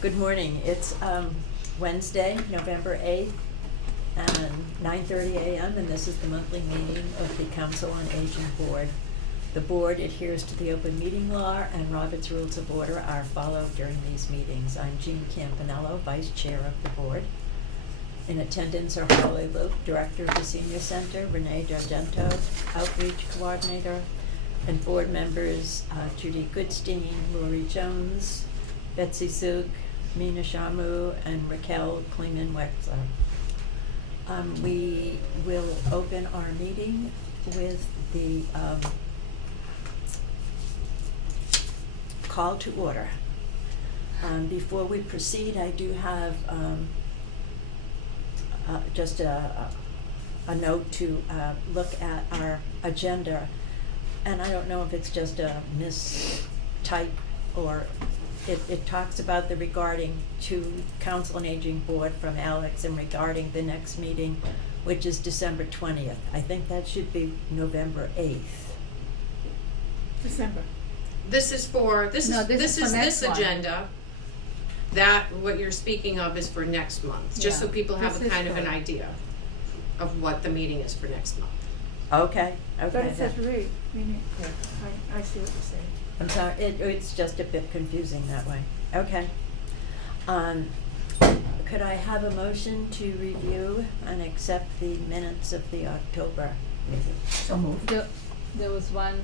Good morning. It's Wednesday, November 8th, and 9:30 a.m., and this is the monthly meeting of the Council on Aging Board. The board adheres to the open meeting law, and Robert's Rules of Order are followed during these meetings. I'm Jean Campanello, Vice Chair of the board. In attendance are Holly Luke, Director of the Senior Center, Renee D'Argento, Outreach Coordinator, and board members Judy Goodstein, Lori Jones, Betsy Zug, Mina Shamu, and Raquel Kleeman-Wexler. We will open our meeting with the call to order. Before we proceed, I do have just a note to look at our agenda, and I don't know if it's just a mistype or it talks about the regarding to Council on Aging Board from Alex and regarding the next meeting, which is December 20th. I think that should be November 8th. December. This is for, this No, is, this this is is for this next one. agenda. That, what you're speaking of is for next month, just so Yeah, people have this a is kind of for- an idea of what the meeting is for next month. Okay, But okay. it says read, meaning, yeah, I see what you're saying. I'm sorry, it's just a bit confusing that way. Okay. Could I have a motion to review and accept the minutes of the October meeting? So moved. There was one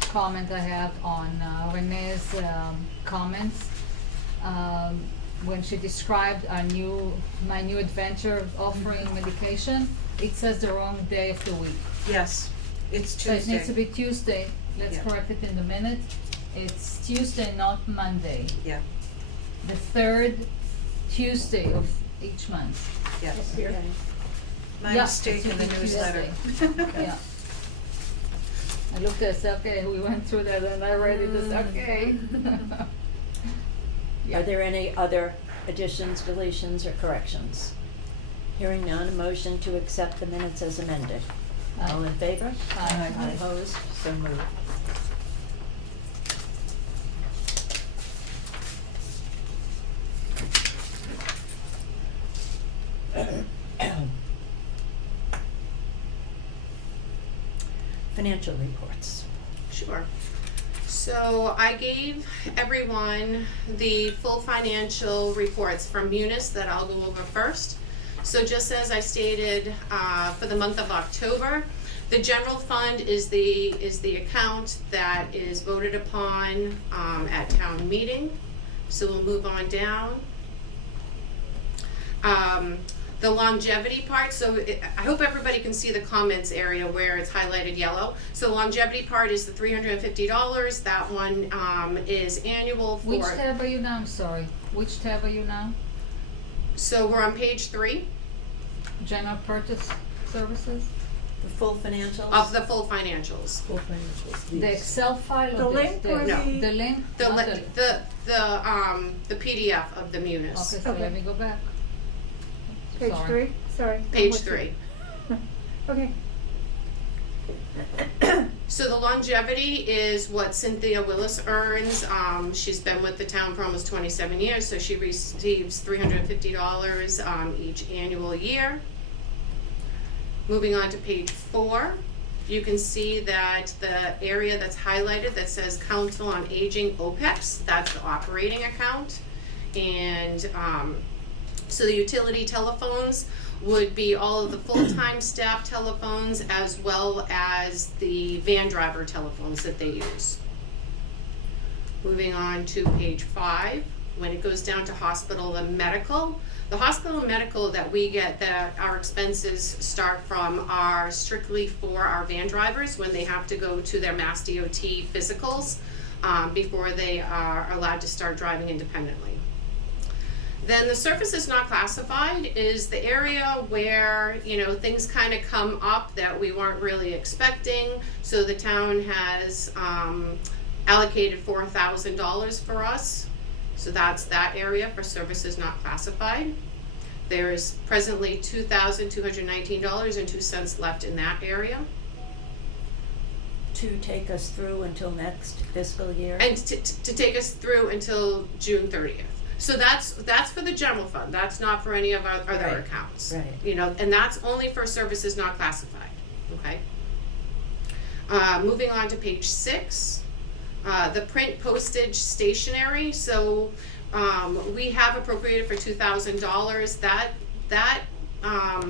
comment I have on Renee's comments. When she described my new adventure of offering medication, it says the wrong day of the week. Yes, it's So it needs to Tuesday. be Tuesday. Let's Yeah. correct it in the minute. It's Tuesday, not Monday. Yeah, The third Tuesday of each month. yes. Here. My Yeah, mistake in the it's newsletter. Yeah. I looked at it, okay, we went through that and I read it, it's okay. Yeah. Are there any other additions, deletions, or corrections? Hearing none, a motion to accept the minutes as amended. Aye. All in favor? Aye. Opposed? So moved. Financial reports. Sure. So I gave everyone the full financial reports from Munis that I'll go over first. So just as I stated, for the month of October, the general fund is the account that is voted upon at town meeting. So we'll move on down. The longevity part, I hope everybody can see the comments area where it's highlighted yellow. So the longevity part is the $350. That one is annual for. Which tab are you now? I'm sorry. Which tab are you now? So we're on page 3 General purchase services? The full financials? of the full financials. Full financials. The Excel file The or link or No. the link? The Not the PDF of the Munis. Okay, so Okay. let me go back. Page Sorry. 3, sorry. I'm Page with you. 3. Okay. So the longevity is what Cynthia Willis earns. She's been with the town for almost 27 years, so she receives $350 each annual year. Moving on to page 4, you can see that the area that's highlighted that says Council on Aging OPEX, that's the operating account. And so the utility telephones would be all of the full-time staff telephones as well as the van driver telephones that they use. Moving on to page 5, when it goes down to hospital and medical, the hospital and medical that we get, that our expenses start from, are strictly for our van drivers when they have to go to their Mass DOT physicals before they are allowed to start driving independently. Then the surfaces not classified is the area where, things kind of come up that we weren't really expecting. So the town has allocated $4,000 for us. So that's that area for services not classified. There's presently $2,219.02 left in that area. To take us through until next fiscal year? And to take us through until June 30th. So that's for the general fund, that's not for any of our other Right. accounts. Right. You know, and that's only for services not classified, okay? Moving on to page 6, the print postage stationery, so, we have appropriated for $2,000,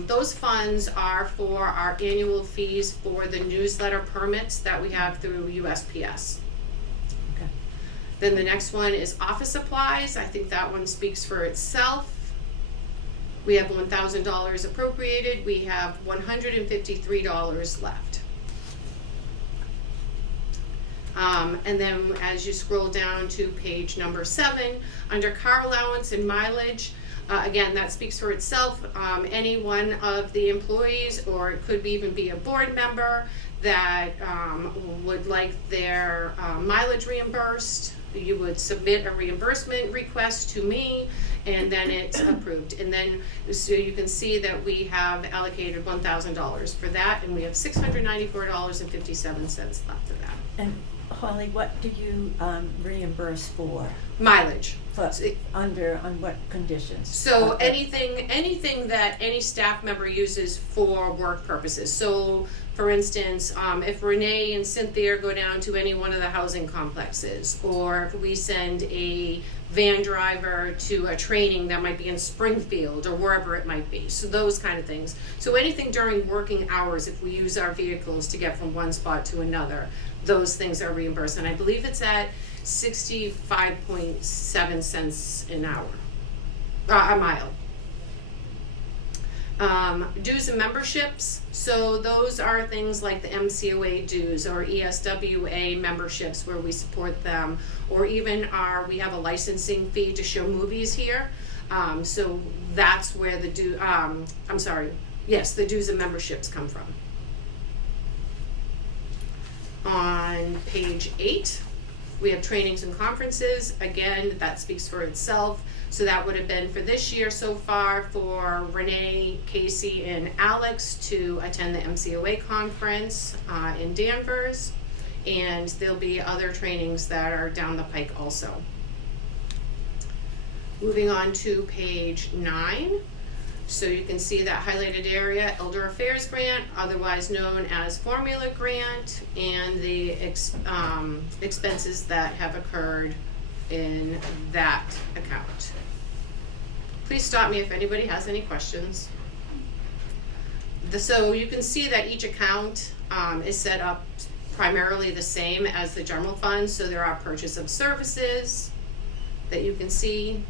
those funds are for our annual fees for the newsletter permits that we have through USPS. Okay. Then the next one is office supplies. I think that one speaks for itself. We have $1,000 appropriated. We have $153 left. And then as you scroll down to page number 7, under car allowance and mileage, again, that speaks for itself. Any one of the employees, or it could even be a board member that would like their mileage reimbursed, you would submit a reimbursement request to me, and then it's approved. And then, so you can see that we have allocated $1,000 for that, and we have $694.57 left of that. And Holly, what do you reimburse for? Mileage. For, on what conditions? So Okay. anything that any staff member uses for work purposes. So, for instance, if Renee and Cynthia go down to any one of the housing complexes, or if we send a van driver to a training that might be in Springfield or wherever it might be. So those kind of things. So anything during working hours, if we use our vehicles to get from one spot to another, those things are reimbursed. And I believe it's at 65.7 cents an hour, a mile. Dues and memberships, so those are things like the MCOA dues or ESWA memberships where we support them, or even we have a licensing fee to show movies here. So that's where the the dues and memberships come from. On page 8, we have trainings and conferences. Again, that speaks for itself. So that would have been for this year so far for Renee, Casey, and Alex to attend the MCOA conference in Danvers. And there'll be other trainings that are down the pike also. Moving on to page 9. So you can see that highlighted area, Elder Affairs Grant, otherwise known as Formula Grant, and the expenses that have occurred in that account. Please stop me if anybody has any questions. So you can see that each account is set up primarily the same as the general fund, so there are purchase of services that you can see.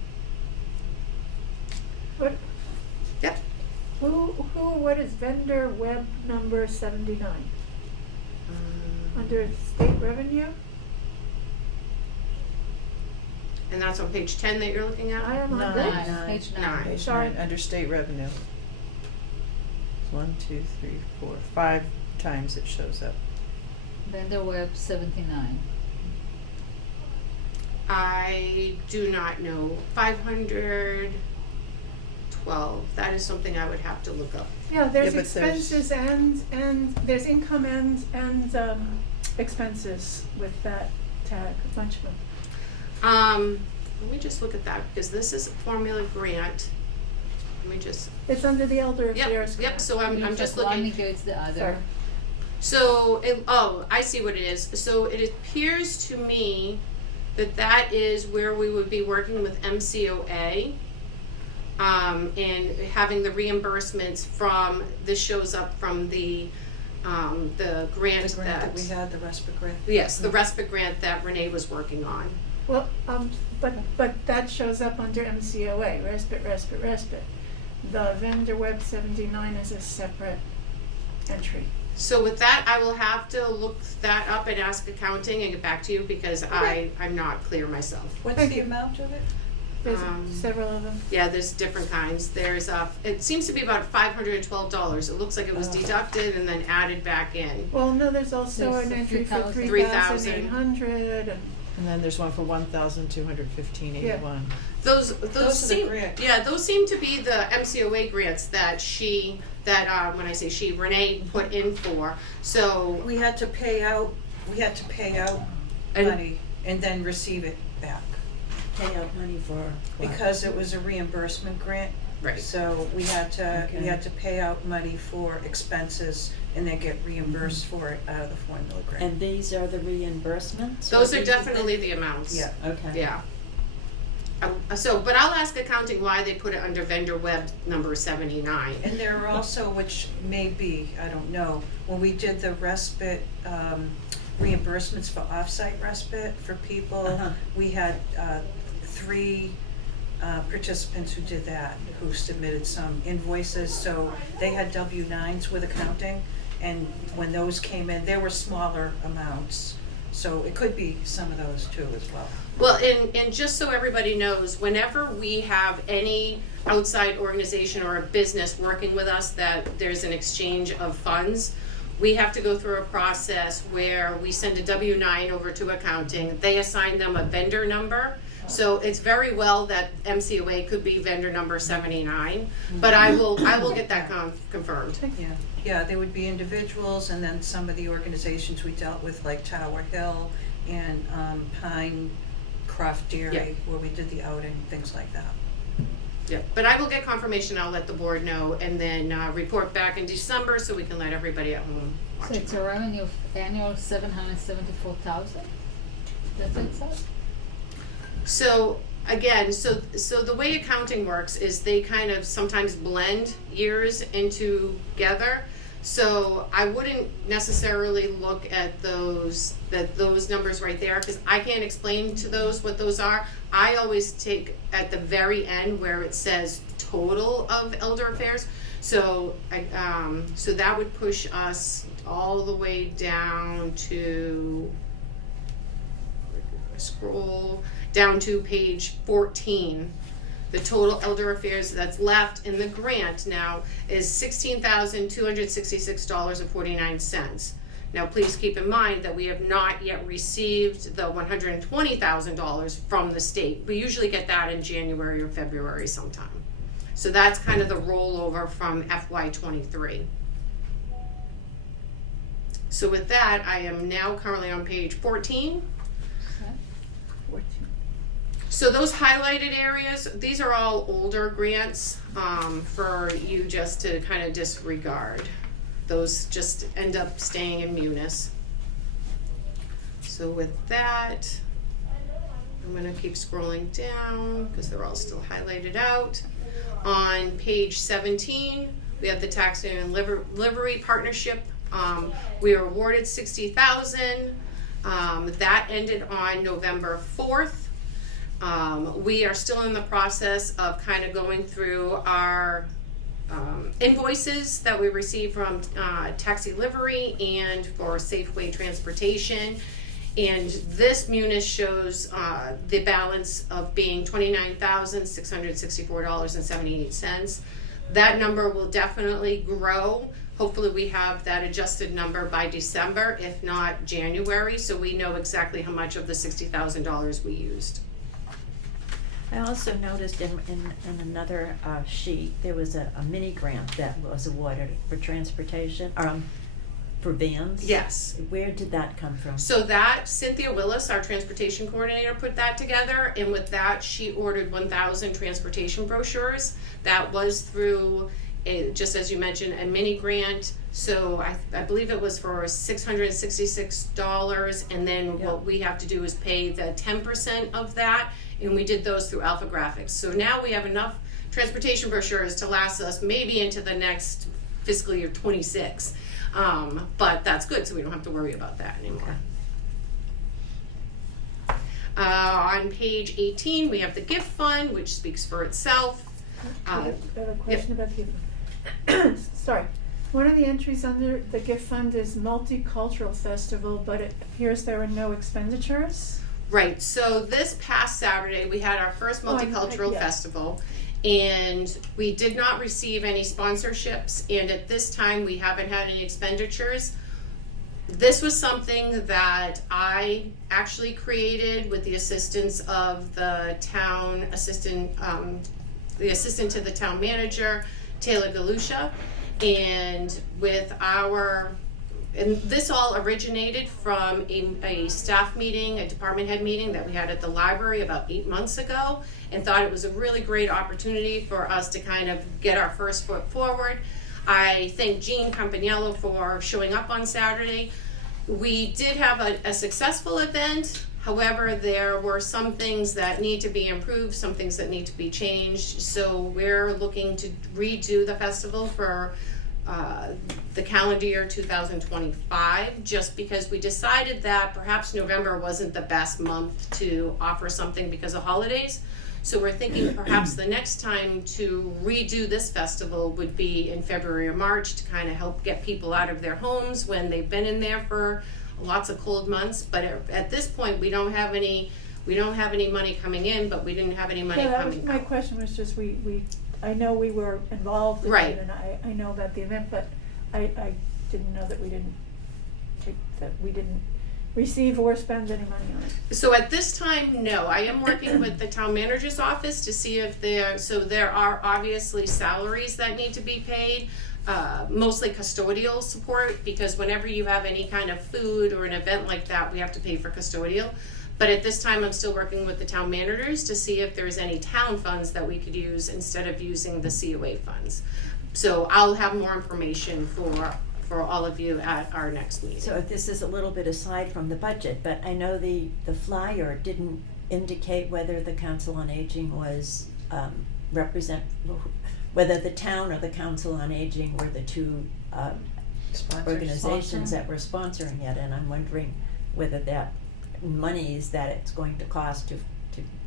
What, Yep. what is vendor web number 79? Under state revenue? And that's on page 10 that you're looking at? I am on Nine. this. Page 9. Nine. Page Sorry. 9, under state revenue. 1, 2, 3, 4, 5 times it shows up. Vendor web 79. I do not know. 512. That is something I would have to look up. Yeah, there's Yeah, but there's- expenses and there's income and expenses with that tag, a bunch of them. Let me just look at that because this is a formula grant. Let me just. It's under the Elder Affairs Yep. grant. So I'm If just one looking. negates the other. Sorry. So I see what it is. So it appears to me that is where we would be working with MCOA. And having the reimbursements from, this shows up from the grant The grant that we had, the respite grant. yes, the respite grant that Renee was working on. Well, but that shows up under MCOA, respite. The vendor web 79 is a separate entry. So with that, I will have to look that up and ask accounting and get back to you because I'm not clear myself. What's Thank the you. amount of it? There's Um, several of them. Yeah, there's different kinds. There's it seems to be about $512. It looks like it was Oh. deducted and then added back in. Well, no, there's also There's an a entry for 3,000. 3,800 And then there's one for 1,215.81. Those Those are the seem grants. those seem to be the MCOA grants that when I say she, Renee put in for. So We had to pay out And- money and then receive it back. pay out money for what? Because it was a reimbursement grant. Right. So we had to Okay. pay out money for expenses and then get reimbursed for it out of the formula grant. And these are the reimbursements? Those or are these definitely the amounts. Yeah. Okay. Yeah. But I'll ask accounting why they put it under vendor web number 79. And there are also, which may be, I don't know, when we did the respite, reimbursements for off-site respite for people, Uh-huh. we had 3 participants who did that, who submitted some invoices, so they had W-9s with accounting, and when those came in, there were smaller amounts, so it could be some of those too as well. Well, and just so everybody knows, whenever we have any outside organization or a business working with us that there's an exchange of funds, we have to go through a process where we send a W-9 over to accounting. They assign them a vendor number. So it's very well that MCOA could be vendor number 79, but I will get that confirmed. Yeah, there would be individuals and then some of the organizations we dealt with, like Tower Hill and Pine Craft Dairy, Yeah. where we did the outing, things like that. Yeah, but I will get confirmation, I'll let the board know, and then report back in December so we can let everybody at home watch So it. it's a revenue of annual 774,000? That's it, sir? So again, so the way accounting works is they kind of sometimes blend years into together. So I wouldn't necessarily look at those numbers right there, because I can't explain to those what those are. I always take at the very end where it says total of elder affairs. So so that would push us all the way down to, scroll down to page 14. The total elder affairs that's left in the grant now is $16,266.49. Now, please keep in mind that we have not yet received the $120,000 from the state. We usually get that in January or February sometime. So that's kind of the rollover from FY23. So with that, I am now currently on page 14. So those highlighted areas, these are all older grants for you just to kind of disregard. Those just end up staying in Munis. So with that, I'm gonna keep scrolling down because they're all still highlighted out. On page 17, we have the taxi and livery partnership. We were awarded $60,000. That ended on November 4th. We are still in the process of kind of going through our invoices that we receive from taxi livery and for Safeway transportation. And this Munis shows the balance of being $29,664.78. That number will definitely grow. Hopefully we have that adjusted number by December, if not January, so we know exactly how much of the $60,000 we used. I also noticed in another sheet, there was a mini grant that was awarded for transportation, for vans. Yes. Where did that come from? So that, Cynthia Willis, our transportation coordinator, put that together, and with that, she ordered 1,000 transportation brochures. That was through, just as you mentioned, a mini grant. So I believe it was for $666, and then what we have to do is pay the 10% of that, and we did those through Alpha Graphics. So now we have enough transportation brochures to last us maybe into the next fiscal year 26. But that's good, so we don't have to worry about that anymore. On page 18, we have the gift fund, which speaks for itself. I have a question about the gift fund. Sorry. One of the entries under the gift fund is multicultural festival, but it appears there are no expenditures. Right, so this past Saturday, we had our first multicultural yeah. festival, and we did not receive any sponsorships, and at this time, we haven't had any expenditures. This was something that I actually created with the assistance of the town assistant, the assistant to the town manager, Taylor Galusha, and with our And this all originated from a staff meeting, a department head meeting that we had at the library about 8 months ago, and thought it was a really great opportunity for us to kind of get our first foot forward. I thank Jean Campagnello for showing up on Saturday. We did have a successful event. However, there were some things that need to be improved, some things that need to be changed. So we're looking to redo the festival for the calendar year 2025, just because we decided that perhaps November wasn't the best month to offer something because of holidays. So we're thinking perhaps the next time to redo this festival would be in February or March to kind of help get people out of their homes when they've been in there for lots of cold months. But at this point, we don't have any money coming in, but we didn't have any money Yeah, that was, coming my out. question was just, I know we were involved in Right. it, and I know about the event, but I didn't know that we didn't receive or spend any money on it. So at this time, no. I am working with the town manager's office to see if there are obviously salaries that need to be paid, mostly custodial support, because whenever you have any kind of food or an event like that, we have to pay for custodial. But at this time, I'm still working with the town managers to see if there's any town funds that we could use instead of using the COA funds. So I'll have more information for all of you at our next meeting. So this is a little bit aside from the budget, but I know the flyer didn't indicate whether the Council on Aging was whether the town or the Council on Aging were the two Sponsors. organizations that were sponsoring it, and I'm wondering whether that monies that it's going to cost to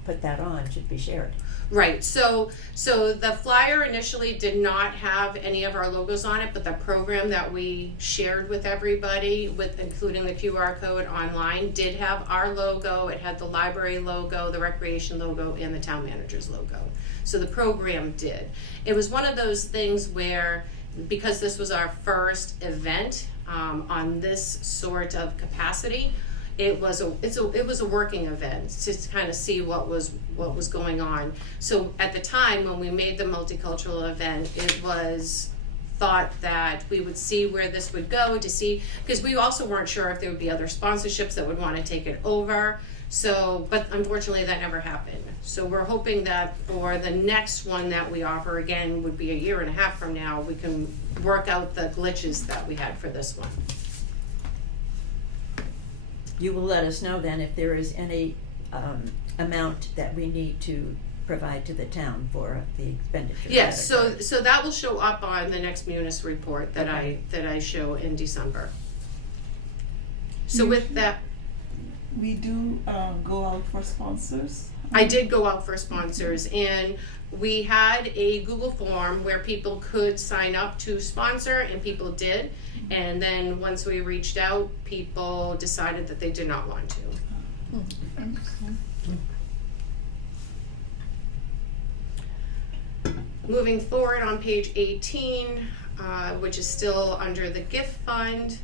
put that on should be shared. Right, so the flyer initially did not have any of our logos on it, but the program that we shared with everybody, with including the QR code online, did have our logo. It had the library logo, the recreation logo, and the town manager's logo. So the program did. It was one of those things where, because this was our first event on this sort of capacity, it was a working event to kind of see what was going on. So at the time when we made the multicultural event, it was thought that we would see where this would go, to see, because we also weren't sure if there would be other sponsorships that would want to take it over. So, but unfortunately that never happened. So we're hoping that for the next one that we offer, again, would be a year and a half from now, we can work out the glitches that we had for this one. You will let us know then if there is any amount that we need to provide to the town for the expenditure. Yes, so that will show up on the next Munis report that Okay. I show in December. So with that, We do go out for sponsors. I did go out for sponsors, and we had a Google form where people could sign up to sponsor, and people did. And then once we reached out, people decided that they did not want to. Moving forward on page 18, which is still under the gift fund.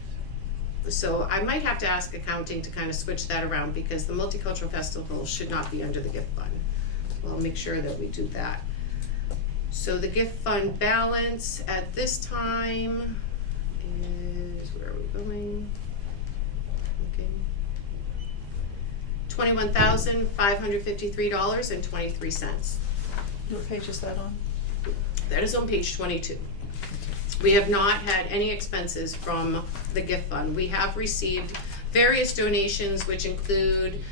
So I might have to ask accounting to kind of switch that around, because the Multicultural Festival should not be under the gift fund. I'll make sure that we do that. So the gift fund balance at this time is, where are we going? Okay. $21,553.23. What page is that on? That is on page 22. We have not had any expenses from the gift fund. We have received various donations, which include,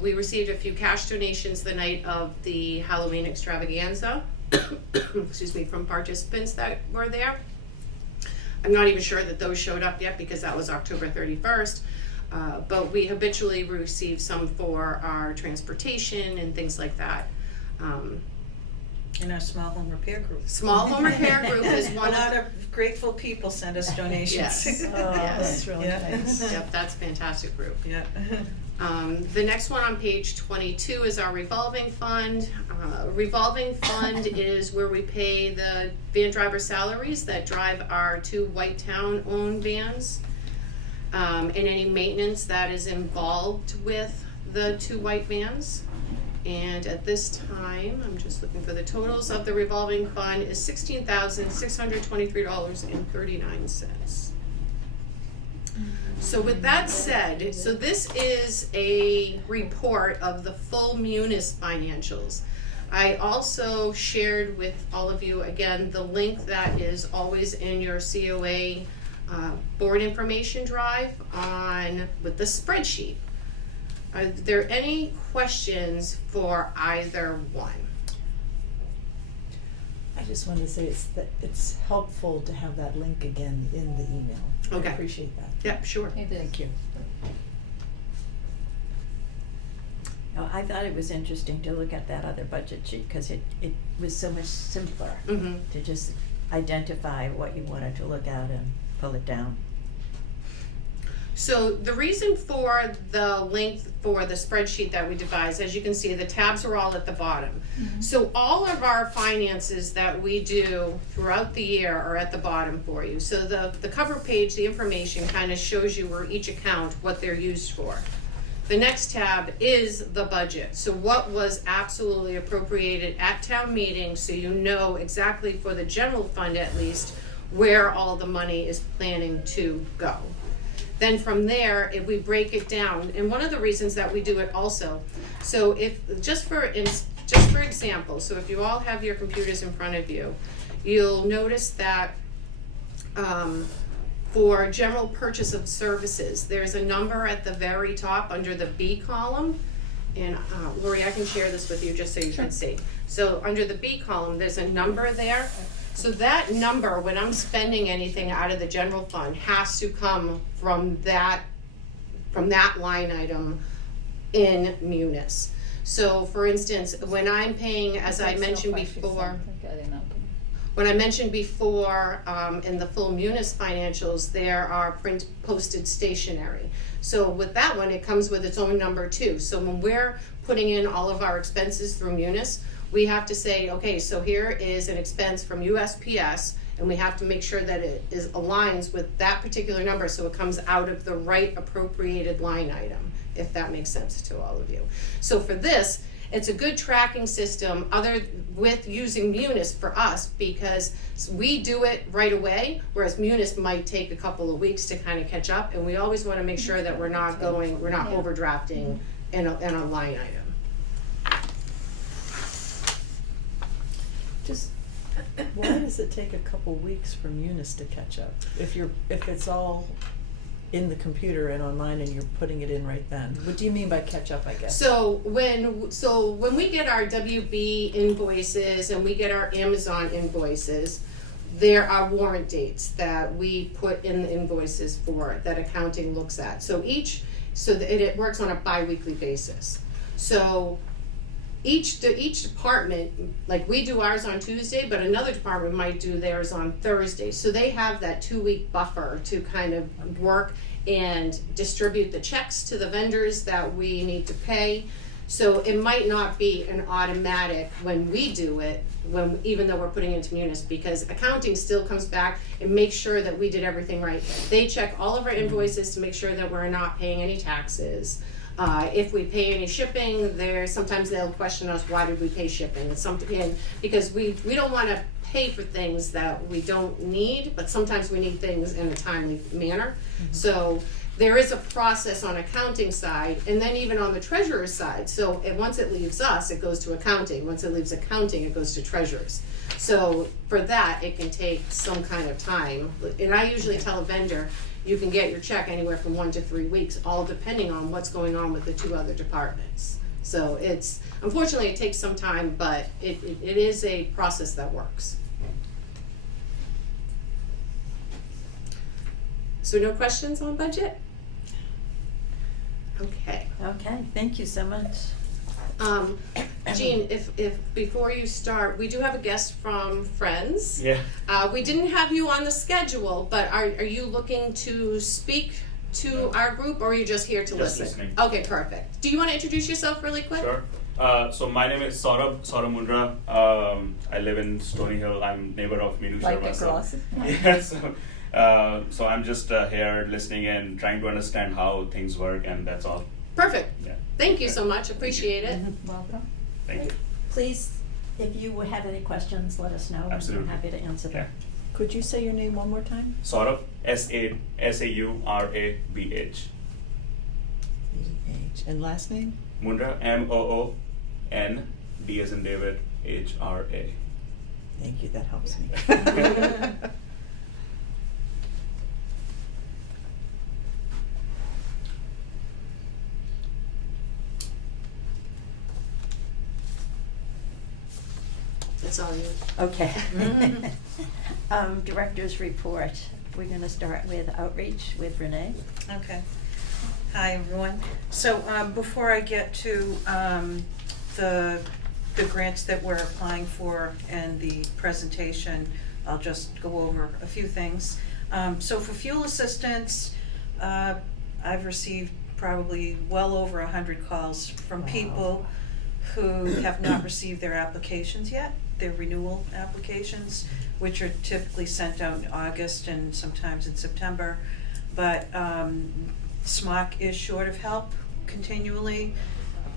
we received a few cash donations the night of the Halloween extravaganza, excuse me, from participants that were there. I'm not even sure that those showed up yet, because that was October 31st. But we habitually receive some for our transportation and things like that. In our small home repair group. Small Home Repair Group is A one lot of, of grateful people send us donations. Yes. Oh, Yes. that's really Yeah. nice. yep, that's a fantastic group. Yeah. The next one on page 22 is our revolving fund. Revolving fund is where we pay the van driver salaries that drive our 2 White Town owned vans, and any maintenance that is involved with the 2 white vans. And at this time, I'm just looking for the totals of the revolving fund, is $16,623.39. So with that said, so this is a report of the full Munis financials. I also shared with all of you, again, the link that is always in your COA board information drive with the spreadsheet. Are there any questions for either one? I just wanted to say it's helpful to have that link again in the email. Okay. I appreciate that. Yep, sure. It is. Thank you. No, I thought it was interesting to look at that other budget sheet, cause it was so much simpler Mm-hmm. to just identify what you wanted to look at and pull it down. So the reason for the link for the spreadsheet that we devised, as you can see, the tabs are all at the bottom. So all of our finances that we do throughout the year are at the bottom for you. So the cover page, the information kind of shows you where each account, what they're used for. The next tab is the budget. So what was absolutely appropriated at town meeting, so you know exactly for the general fund at least, where all the money is planning to go. Then from there, if we break it down, and one of the reasons that we do it also, so if, just for example, so if you all have your computers in front of you, you'll notice that for general purchase of services, there's a number at the very top under the B column. And Lori, I can share this with you just so you can see. So under the B column, there's a number there. So that number, when I'm spending anything out of the general fund, has to come from that line item in Munis. So for instance, when I'm paying, as I mentioned before, in the full Munis financials, there are posted stationery. So with that one, it comes with its own number too. So when we're putting in all of our expenses through Munis, we have to say, okay, so here is an expense from USPS, and we have to make sure that it aligns with that particular number so it comes out of the right appropriated line item, if that makes sense to all of you. So for this, it's a good tracking system with using Munis for us, because we do it right away, whereas Munis might take a couple of weeks to kind of catch up, and we always want to make sure that we're not overdrafting in a line item. Just, why does it take a couple weeks for Munis to catch up? If it's all in the computer and online and you're putting it in right then? What do you mean by catch up, I guess? So when we get our WB invoices and we get our Amazon invoices, there are warrant dates that we put in the invoices for that accounting looks at. So it works on a bi-weekly basis. So each department, like we do ours on Tuesday, but another department might do theirs on Thursday. So they have that 2-week buffer to kind of work and distribute the checks to the vendors that we need to pay. So it might not be an automatic when we do it, even though we're putting it into Munis, because accounting still comes back and makes sure that we did everything right. They check all of our invoices to make sure that we're not paying any taxes. If we pay any shipping, sometimes they'll question us, why did we pay shipping? It's something, because we don't want to pay for things that we don't need, but sometimes we need things in a timely manner. Mm-hmm. So there is a process on accounting side, and then even on the treasurer's side. So once it leaves us, it goes to accounting. Once it leaves accounting, it goes to treasurers. So for that, it can take some kind of time. And I usually tell a vendor, you can get your check anywhere from 1 to 3 weeks, all depending on what's going on with the 2 other departments. So unfortunately it takes some time, but it is a process that works. So no questions on budget? Okay. Okay, thank you so much. Jean, if before you start, we do have a guest from Friends. Yeah. We didn't have you on the schedule, but are you looking to speak to our group, or are you just here to Just listen? listening. Okay, perfect. Do you want to introduce yourself really quick? Sure. So my name is Saurabh Mundra. I live in Stony Hill. I'm neighbor of Minu Sharma. So I'm just here listening and trying to understand how things work, and that's all. Perfect. Yeah. Thank you so much. Appreciate it. Welcome. Thank you. Please, if you have any questions, let us know. Absolutely. We're happy to answer them. Could you say your name one more time? Saurabh, Saurabh. B-H. And last name? Mundra, Moon, D as in David, HRA. Thank you, that helps me. That's all you. Okay. Director's report. We're gonna start with outreach with Renee. Okay. Hi, everyone. So, before I get to, the grants that we're applying for and the presentation, I'll just go over a few things. So for fuel assistance, I've received probably well over 100 calls from people who have not received their applications yet, their renewal applications, which are typically sent out in August and sometimes in September. But SMOC is short of help continually,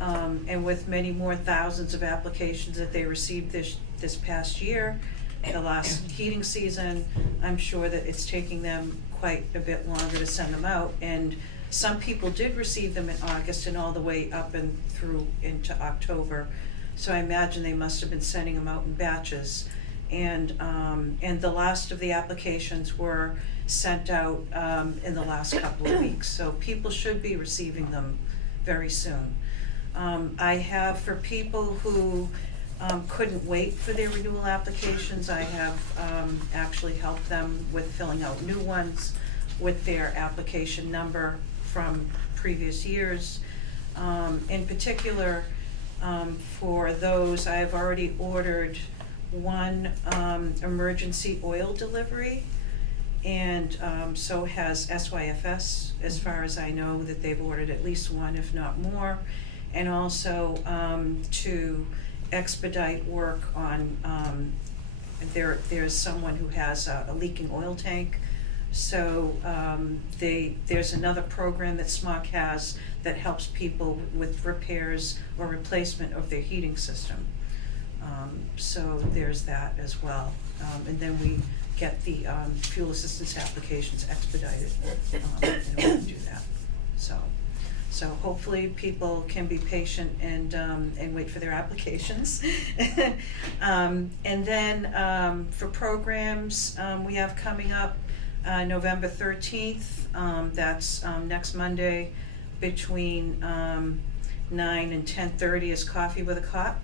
and with many more thousands of applications that they received this past year, the last heating season, I'm sure that it's taking them quite a bit longer to send them out. And some people did receive them in August and all the way up and through into October. So I imagine they must have been sending them out in batches. And the last of the applications were sent out in the last couple of weeks. So people should be receiving them very soon. I have, for people who couldn't wait for their renewal applications, I have actually helped them with filling out new ones with their application number from previous years. In particular, for those, I've already ordered one emergency oil delivery, and so has SYFS, as far as I know, that they've ordered at least one, if not more. And also to expedite work on, there's someone who has a leaking oil tank. So there's another program that SMOC has that helps people with repairs or replacement of their heating system. So there's that as well. And then we get the fuel assistance applications expedited in order to do that. So hopefully people can be patient and wait for their applications. And then for programs, we have coming up November 13th, that's next Monday, between 9 and 10:30 is Coffee with a Cop.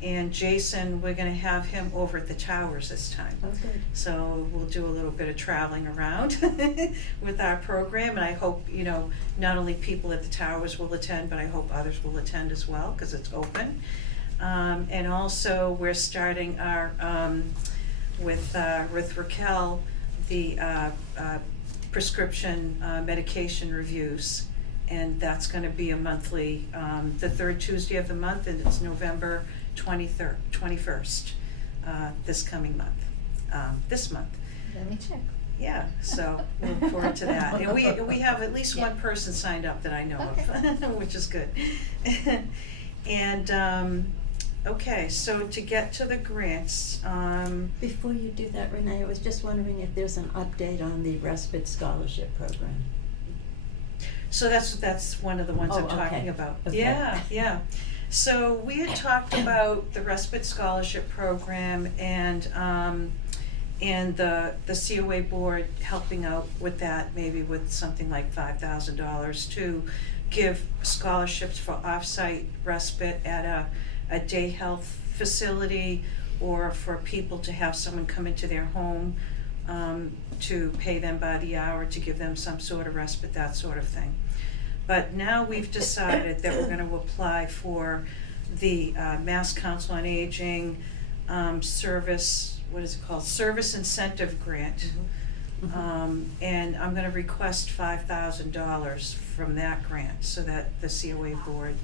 And Jason, we're gonna have him over at the Towers this time. Oh, good. So we'll do a little bit of traveling around with our program, and I hope, not only people at the Towers will attend, but I hope others will attend as well, because it's open. And also, we're starting our, with Raquel, the prescription medication reviews. And that's gonna be a monthly, the third Tuesday of the month, and it's November 21st, this coming month, this month. Let me check. Yeah, so we look forward to that. And we have at least one person signed up that I know of, which is good. And, okay, so to get to the grants, Before you do that, Renee, I was just wondering if there's an update on the respite scholarship program. so that's one of the ones I'm Oh, okay. talking about. Okay. Yeah. So we had talked about the respite scholarship program and the COA board helping out with that, maybe with something like $5,000 to give scholarships for off-site respite at a day health facility, or for people to have someone come into their home to pay them by the hour to give them some sort of respite, that sort of thing. But now we've decided that we're going to apply for the Mass Council on Aging service, what is it called? Service Incentive Grant. And I'm going to request $5,000 from that grant so that the COA board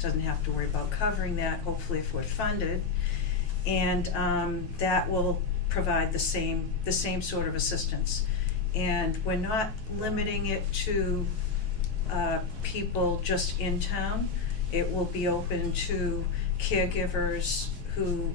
doesn't have to worry about covering that, hopefully if we're funded. And that will provide the same sort of assistance. And we're not limiting it to people just in town. It will be open to caregivers who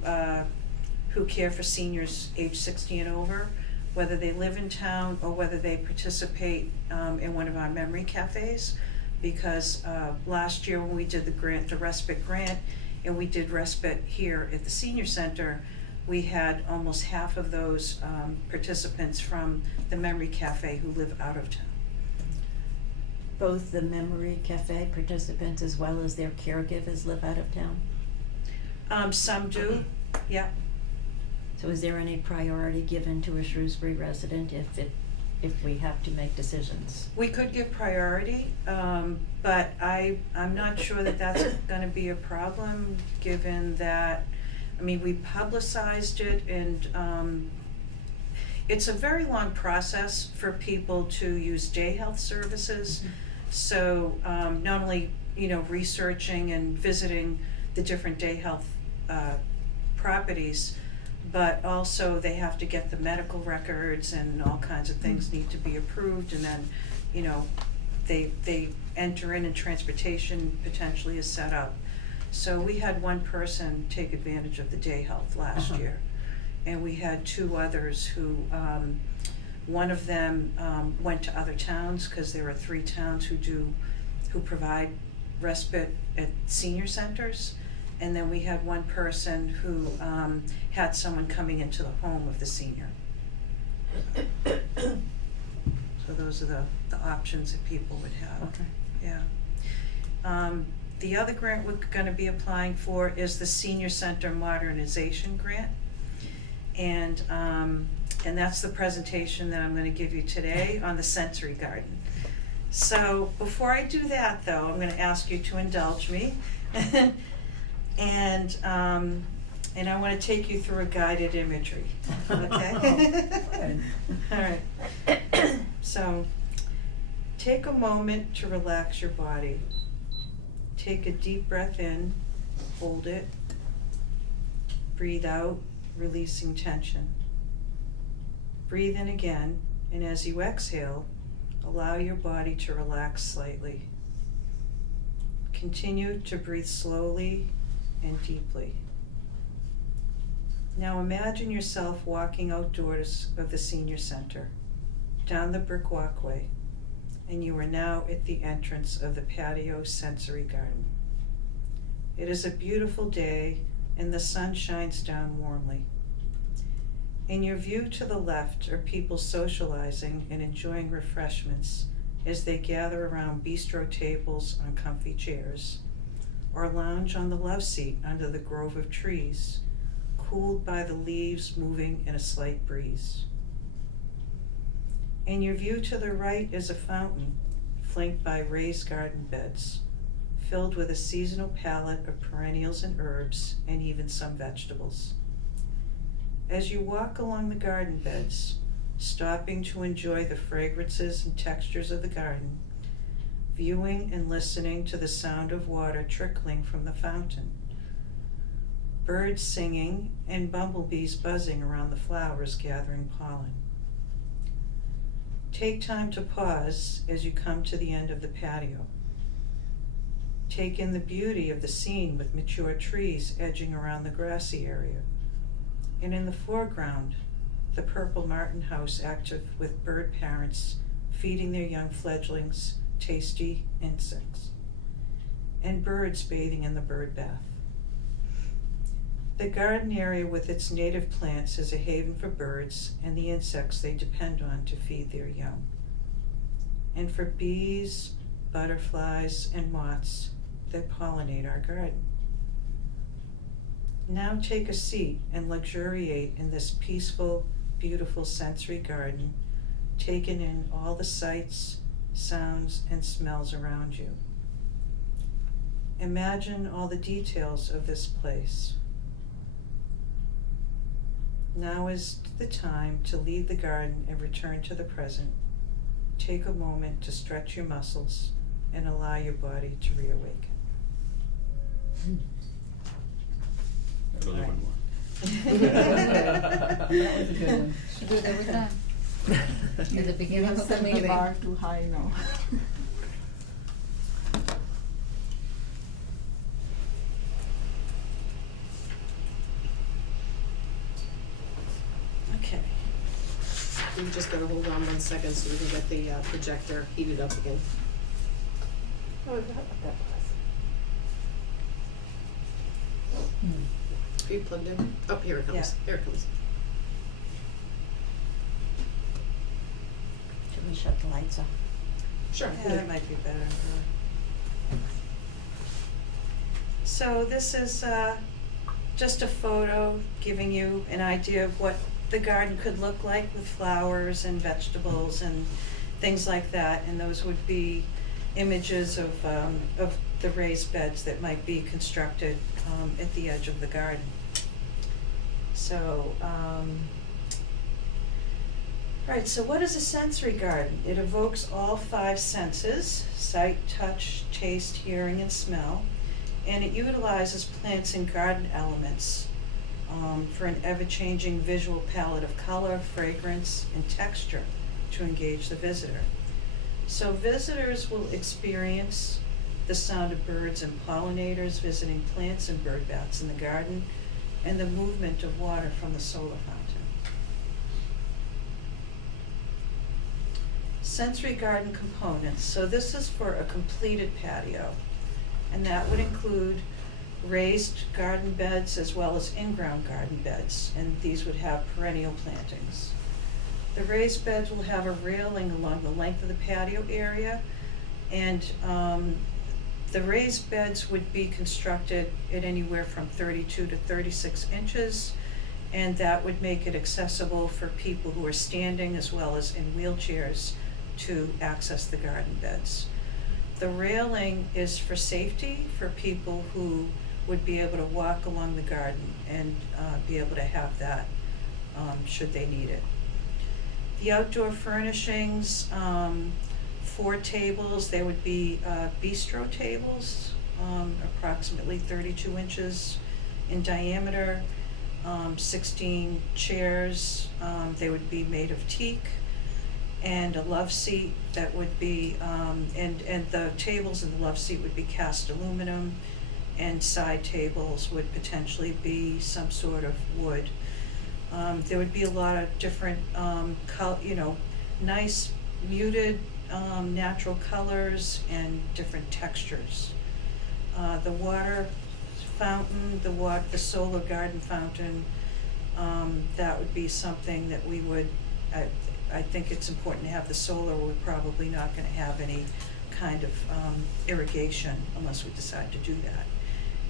care for seniors age 60 and over, whether they live in town or whether they participate in one of our memory cafes. Because last year when we did the respite grant, and we did respite here at the senior center, we had almost half of those participants from the memory cafe who live out of town. Both the Memory Cafe participants as well as their caregivers live out of town? Some do, yeah. So is there any priority given to a Shrewsbury resident if we have to make decisions? We could give priority, but I'm not sure that that's gonna be a problem, given that, I mean, we publicized it, and it's a very long process for people to use day health services. So not only, researching and visiting the different day health properties, but also they have to get the medical records, and all kinds of things need to be approved, and then, they enter in, and transportation potentially is set up. So we had one person take advantage of the day health last year, and we had 2 others who, one of them went to other towns, because there are 3 towns who provide respite at senior centers. And then we had one person who had someone coming into the home of the senior. So those are the options that people would have. Okay. Yeah. The other grant we're gonna be applying for is the Senior Center Modernization Grant. And that's the presentation that I'm gonna give you today on the sensory garden. So before I do that, though, I'm gonna ask you to indulge me. And I want to take you through a guided imagery, okay? All right. So, take a moment to relax your body. Take a deep breath in, hold it. Breathe out, releasing tension. Breathe in again, and as you exhale, allow your body to relax slightly. Continue to breathe slowly and deeply. Now imagine yourself walking outdoors of the senior center, down the brick walkway, and you are now at the entrance of the patio sensory garden. It is a beautiful day, and the sun shines down warmly. In your view to the left are people socializing and enjoying refreshments as they gather around bistro tables on comfy chairs, or lounge on the love seat under the grove of trees, cooled by the leaves moving in a slight breeze. In your view to the right is a fountain, flanked by raised garden beds, filled with a seasonal palette of perennials and herbs, and even some vegetables. As you walk along the garden beds, stopping to enjoy the fragrances and textures of the garden, viewing and listening to the sound of water trickling from the fountain, birds singing and bumblebees buzzing around the flowers gathering pollen. Take time to pause as you come to the end of the patio. Take in the beauty of the scene with mature trees edging around the grassy area, and in the foreground, the purple martin house active with bird parents feeding their young fledglings tasty insects, and birds bathing in the bird bath. The garden area with its native plants is a haven for birds and the insects they depend on to feed their young, and for bees, butterflies, and moths that pollinate our garden. Now take a seat and luxuriate in this peaceful, beautiful sensory garden, taking in all the sights, sounds, and smells around you. Imagine all the details of this place. Now is the time to leave the garden and return to the present. Take a moment to stretch your muscles and allow your body to reawaken. That was a good one. That was a good one. Should do it every time. At the You beginning have of the set the meeting. bar too high now. Okay. just gotta hold on 1 second so we can get the projector heated up again. Oh, that was. Are you plugged in? Oh, here it comes, Yeah. here it comes. Should we shut the lights off? Sure. Yeah, that might be better. So this is just a photo giving you an idea of what the garden could look like with flowers and vegetables and things like that. And those would be images of the raised beds that might be constructed at the edge of the garden. So, right, so what is a sensory garden? It evokes all 5 senses: sight, touch, taste, hearing, and smell. And it utilizes plants and garden elements for an ever-changing visual palette of color, fragrance, and texture to engage the visitor. So visitors will experience the sound of birds and pollinators visiting plants and bird baths in the garden, and the movement of water from the solar fountain. Sensory garden components. So this is for a completed patio, and that would include raised garden beds as well as in-ground garden beds, and these would have perennial plantings. The raised beds will have a railing along the length of the patio area, and the raised beds would be constructed at anywhere from 32 to 36 inches, and that would make it accessible for people who are standing as well as in wheelchairs to access the garden beds. The railing is for safety for people who would be able to walk along the garden and be able to have that should they need it. The outdoor furnishings, 4 tables, they would be bistro tables, approximately 32 inches in diameter, 16 chairs, they would be made of teak, and a love seat that would be, and the tables in the love seat would be cast aluminum, and side tables would potentially be some sort of wood. There would be a lot of different, nice muted natural colors and different textures. The water fountain, the solar garden fountain, that would be something that we would, I think it's important to have the solar. We're probably not gonna have any kind of irrigation unless we decide to do that.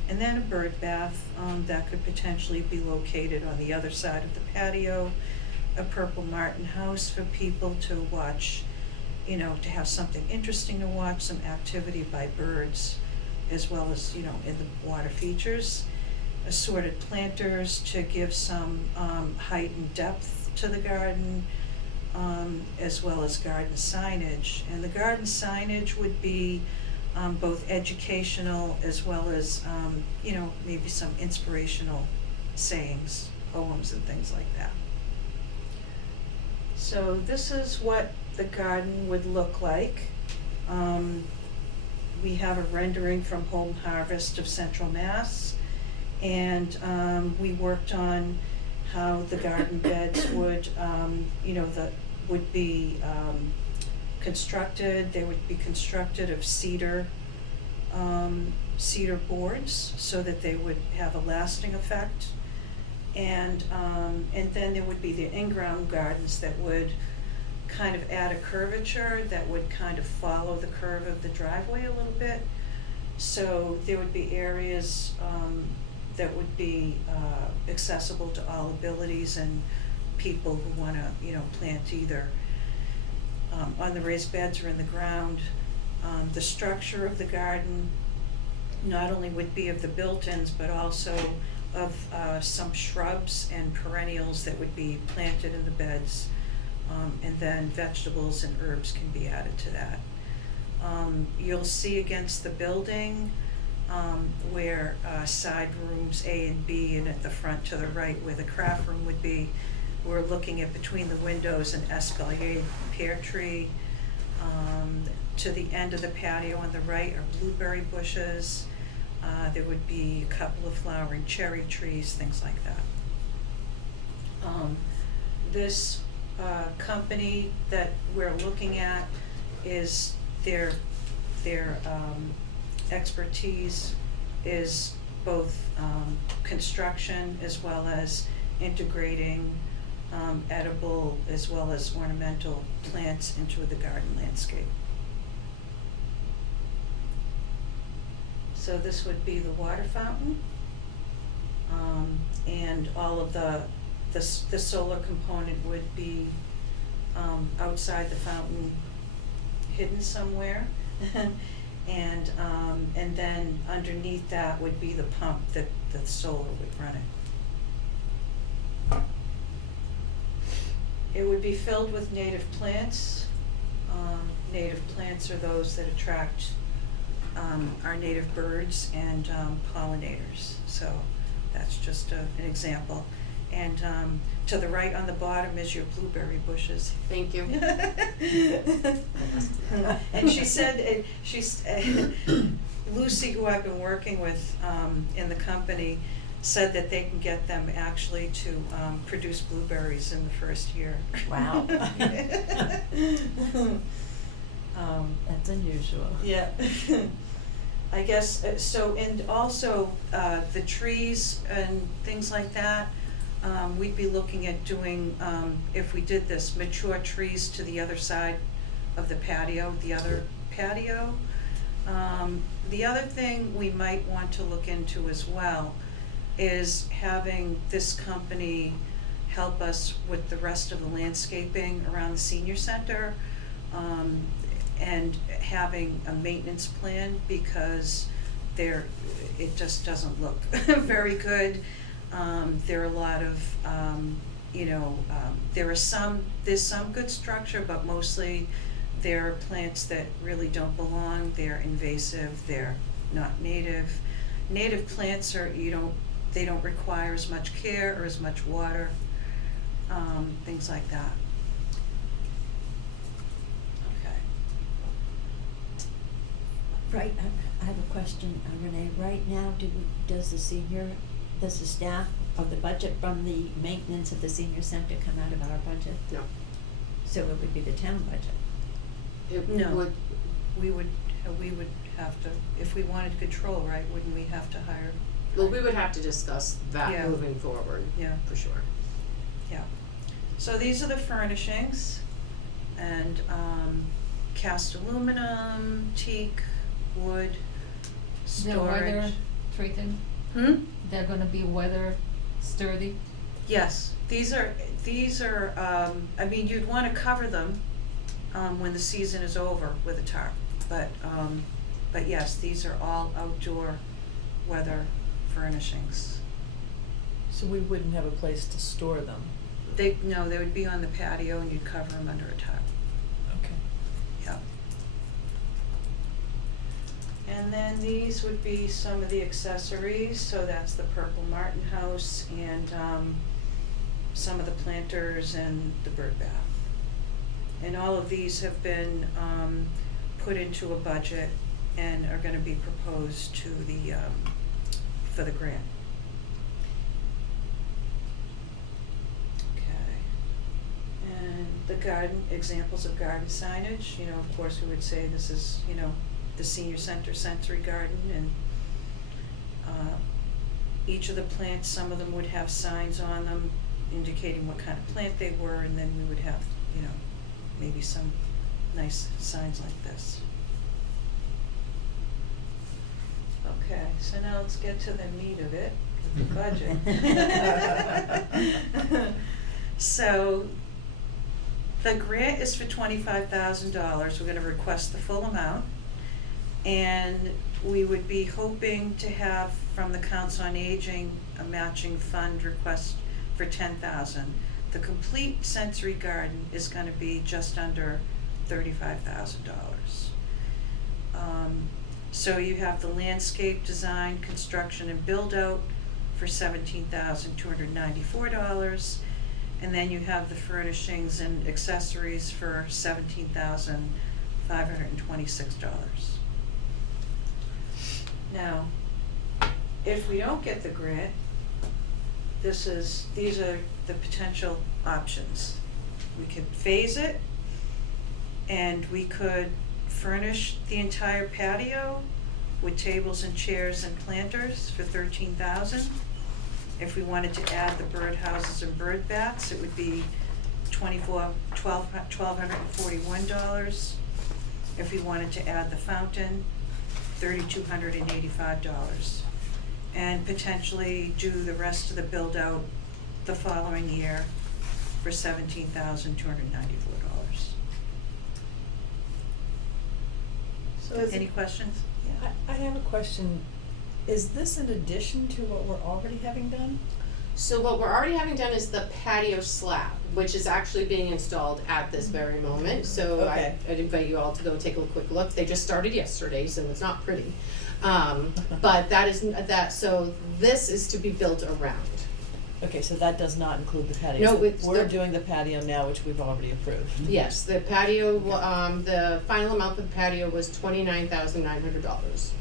And then a bird bath that could potentially be located on the other side of the patio, a purple martin house for people to watch, to have something interesting to watch, some activity by birds, as well as, in the water features, assorted planters to give some height and depth to the garden, as well as garden signage. And the garden signage would be both educational as well as, maybe some inspirational sayings, poems, and things like that. So this is what the garden would look like. We have a rendering from Home Harvest of Central Mass, and we worked on how the garden beds would, would be constructed. They would be constructed of cedar boards so that they would have a lasting effect. And then there would be the in-ground gardens that would kind of add a curvature that would kind of follow the curve of the driveway a little bit. So there would be areas that would be accessible to all abilities and people who want to, plant either on the raised beds or in the ground. The structure of the garden not only would be of the built-ins, but also of some shrubs and perennials that would be planted in the beds, and then vegetables and herbs can be added to that. You'll see against the building where side rooms A and B, and at the front to the right where the craft room would be, we're looking at between the windows an espalier pear tree. To the end of the patio on the right are blueberry bushes. There would be a couple of flowering cherry trees, things like that. This company that we're looking at is their expertise is both construction as well as integrating edible as well as ornamental plants into the garden landscape. So this would be the water fountain, and all of the solar component would be outside the fountain, hidden somewhere. And then underneath that would be the pump that the solar would run it. It would be filled with native plants. Native plants are those that attract our native birds and pollinators. So that's just an example. And to the right on the bottom is your blueberry bushes. Thank you. And she said, Lucy, who I've been working with in the company, said that they can get them actually to produce blueberries in the first year. Wow. That's unusual. Yeah. I guess, so, and also the trees and things like that, we'd be looking at doing, if we did this, mature trees to the other side of the patio, the other patio. The other thing we might want to look into as well is having this company help us with the rest of the landscaping around the senior center, and having a maintenance plan, because it just doesn't look very good. There are a lot of, there's some good structure, but mostly there are plants that really don't belong. They're invasive, they're not native. Native plants they don't require as much care or as much water, things like that. Okay. Right, I have a question, Renee. Right now, does the staff of the budget from the maintenance of the senior center come out of our budget? No. So it would be the town budget? It No. would, We would have to, if we wanted control, right, wouldn't we have to hire? well, we would have to discuss Yeah. that moving forward, Yeah. for sure. Yeah. So these are the furnishings, and cast aluminum, teak, wood, They're weather storage. treated, they're gonna be weather sturdy. Yes, these are, I mean, you'd wanna cover them, when the season is over with a tarp, but yes, these are all outdoor weather furnishings. So we wouldn't have a place to store them. They would be on the patio and you'd cover them under a tarp. Okay. Yeah. And then these would be some of the accessories, so that's the Purple Martin house and some of the planters and the bird bath. And all of these have been put into a budget and are gonna be proposed to for the grant. Okay. And the garden, examples of garden signage, of course, we would say this is, the senior center sensory garden, and each of the plants, some of them would have signs on them indicating what kind of plant they were, and then we would have, maybe some nice signs like this. Okay, so now let's get to the meat of it, the budget. So, the grant is for $25,000. We're gonna request the full amount. And we would be hoping to have from the Council on Aging a matching fund request for $10,000. The complete sensory garden is gonna be just under $35,000. So you have the landscape design, construction, and build-out for $17,294. And then you have the furnishings and accessories for $17,526. Now, if we don't get the grant, these are the potential options. we could phase it, and we could furnish the entire patio with tables and chairs and planters for $13,000. If we wanted to add the bird houses and bird baths, it would be $1,241. If we wanted to add the fountain, $3,285. And potentially do the rest of the build-out the following year for $17,294. So is Any it- questions? I have a question. Is this in addition to what we're already having done? So what we're already having done is the patio slab, which is actually being installed at this very moment. So Okay. I'd invite you all to go take a quick look. They just started yesterday, so it's not pretty. But so this is to be built around. Okay, so that does not include the patio. No, So it's we're the- doing the patio now, which we've already approved. Yes, the patio, the final amount for the patio was $29,900.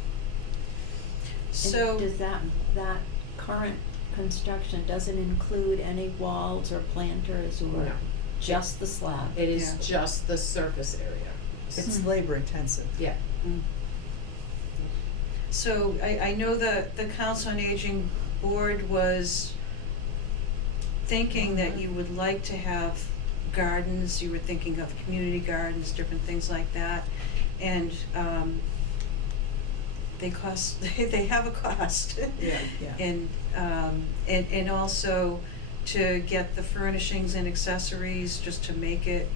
So, And does that current construction, doesn't include any walls or planters or No. just the slab? It is Yeah. just the surface area. It's labor intensive. Yeah. so I know the Council on Aging Board was thinking that you would like to have gardens, you were thinking of community gardens, different things like that. And, they cost, they have a cost. Yeah, yeah. And also to get the furnishings and accessories, just to make it,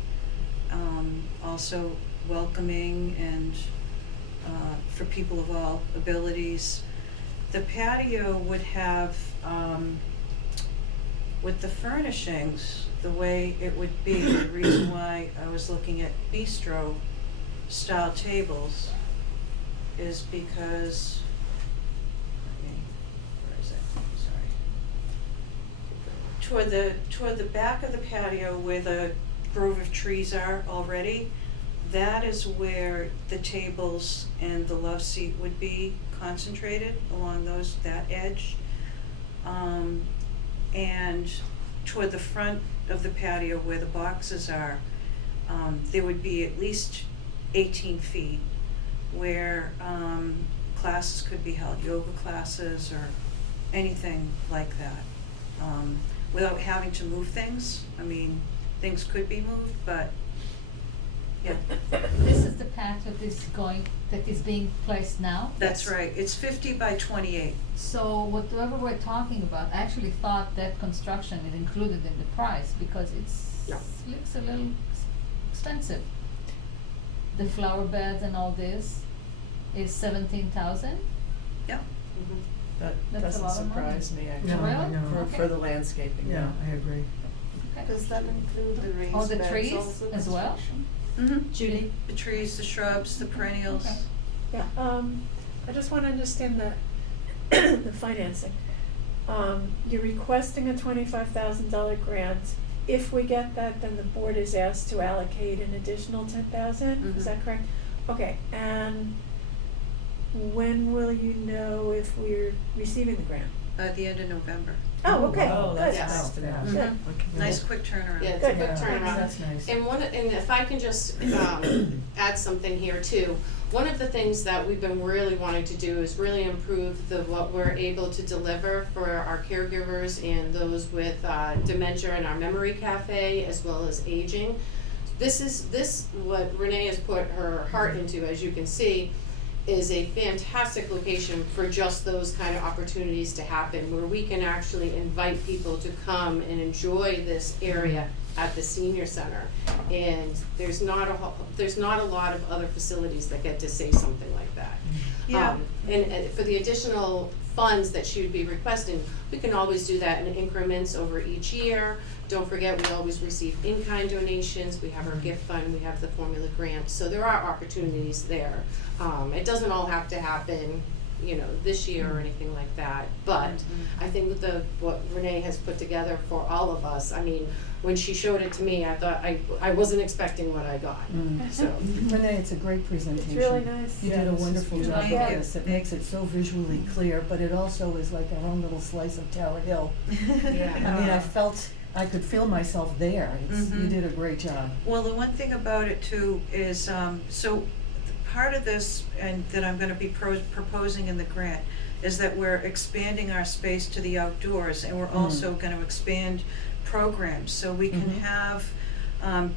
also welcoming and, for people of all abilities. The patio would have, with the furnishings, the way it would be, the reason why I was looking at bistro style tables is because, where is it? Sorry. Toward the back of the patio where the grove of trees are already, that is where the tables and the love seat would be concentrated along that edge. And toward the front of the patio where the boxes are, there would be at least 18 feet where classes could be held, yoga classes or anything like that, without having to move things. I mean, things could be moved, but, yeah, This is the patio that is being placed now? that's right. It's 50 by 28. So whatever we're talking about, I actually thought that construction is included in the price because No. looks a little expensive. The flower beds and all this is 17,000? Yeah. That That's a doesn't lot of money. surprise me, actually. No, Really? no. For the landscaping, Yeah, no. I agree. Okay. Does that include the raised Oh, the beds trees also as well? construction? Mm-hmm. Judy? The trees, the shrubs, the perennials. Okay. Yeah, I just wanna understand the, the financing. You're requesting a $25,000 grant. If we get that, then the board is asked to allocate an additional 10,000, is Mhm. that correct? Okay, and when will you know if we're receiving the grant? At the end of November. Oh, okay, Oh, that's good. Yes. nice to know. Yeah. Good. Okay. Nice quick turnaround. Yeah, it's a Good. quick Yeah. turnaround. That's nice. And if I can just add something here too, one of the things that we've been really wanting to do is really improve what we're able to deliver for our caregivers and those with dementia in our memory cafe as well as aging. What Renee has put her heart into, as you can see, is a fantastic location for just those kind of opportunities to happen, where we can actually invite people to come and enjoy this area at the senior center. And there's not a lot of other facilities that get to say something like that. Yeah. And for the additional funds that she would be requesting, we can always do that in increments over each year. Don't forget, we always receive in-kind donations, we have our gift fund, we have the formula grant, so there are opportunities there. It doesn't all have to happen, this year or anything like that, but I think with what Renee has put together for all of us, I mean, when she showed it to me, I thought, I wasn't expecting what I got, so. Renee, it's a great presentation. It's really nice. You Yeah, did a this is wonderful beautiful. job with Thank you. this. It makes it so visually clear, but it also is like our own little slice of Tower Hill. I mean, I felt I could feel myself there. It's, you Mhm. did a great job. Well, the one thing about it too is, so part of this, and that I'm gonna be proposing in the grant, is that we're expanding our space to the outdoors, and we're also gonna expand programs, so we can have,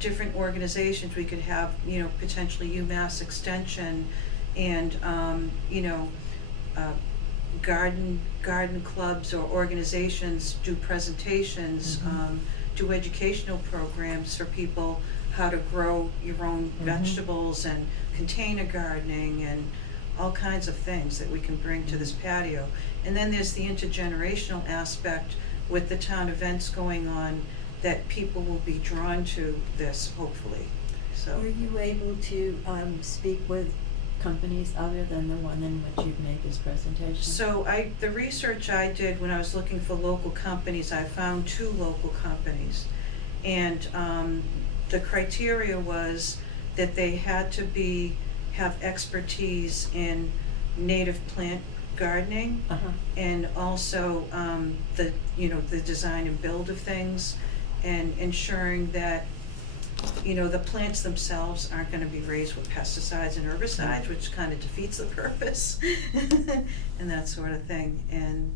different organizations. We could have, potentially UMass Extension and, garden clubs or organizations do presentations, do educational programs for people, how to grow your own vegetables and container gardening and all kinds of things that we can bring to this patio. And then there's the intergenerational aspect with the town events going on, that people will be drawn to this, hopefully, so. Were you able to speak with companies other than the one in which you'd made this presentation? So the research I did when I was looking for local companies, I found 2 local companies. And the criteria was that they had to have expertise in native plant gardening, Uh-huh. and also the design and build of things, and ensuring that the plants themselves aren't gonna be raised with pesticides and herbicides, which kind of defeats the purpose, and that sort of thing. And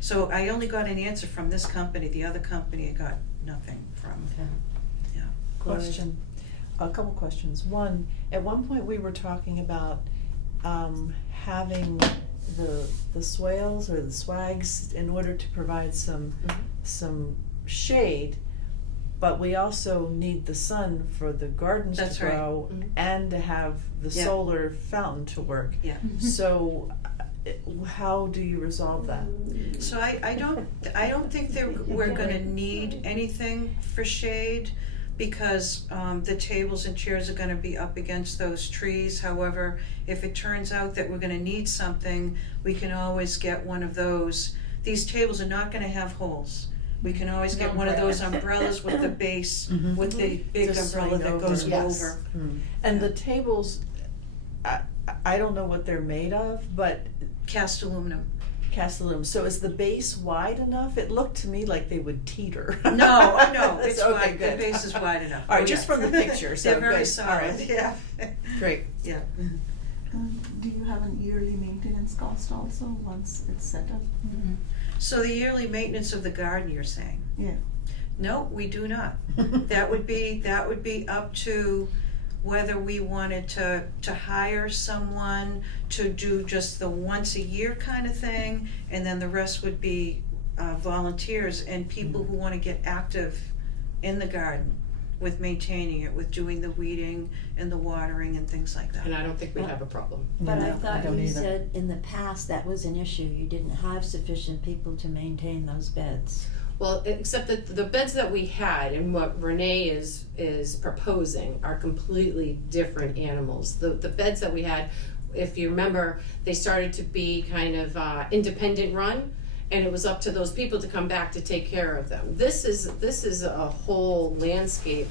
so I only got an answer from this company. The other company I got nothing from. Okay. Yeah. Question, a couple questions. One, at one point we were talking about having the swales or the swags in order to provide some shade, but we also need the sun for the gardens That's to right. grow and to have the Yeah. solar fountain to work. Yeah. So how do you resolve that? So I don't think that we're gonna need anything for shade, because the tables and chairs are gonna be up against those trees. However, if it turns out that we're gonna need something, we can always get one of those. These tables are not gonna have holes. We can always get one of those umbrellas with the base, with the big To umbrella swing that goes Yes. over. And the tables, I don't know what they're made of, but Cast aluminum. cast aluminum. So is the base wide enough? It looked to me like they would teeter. No, I know, it's Okay, wide, the good. base is wide enough. All right, Oh, just yeah. from the picture, so They're very good. All solid, right. yeah. Great. Yeah. Do you have an yearly maintenance cost also, once it's set up? So the yearly maintenance of the garden, you're saying? Yeah. No, we do not. That would be up to whether we wanted to hire someone to do just the once a year kind of thing, and then the rest would be volunteers and people who wanna get active in the garden with maintaining it, with doing the weeding and the watering and things like that. And I don't think we'd have a problem. But I No, thought don't you either. said in the past that was an issue, you didn't have sufficient people to maintain those beds. Well, except that the beds that we had and what Renee is proposing are completely different animals. The beds that we had, if you remember, they started to be kind of independent run, and it was up to those people to come back to take care of them. This is a whole landscape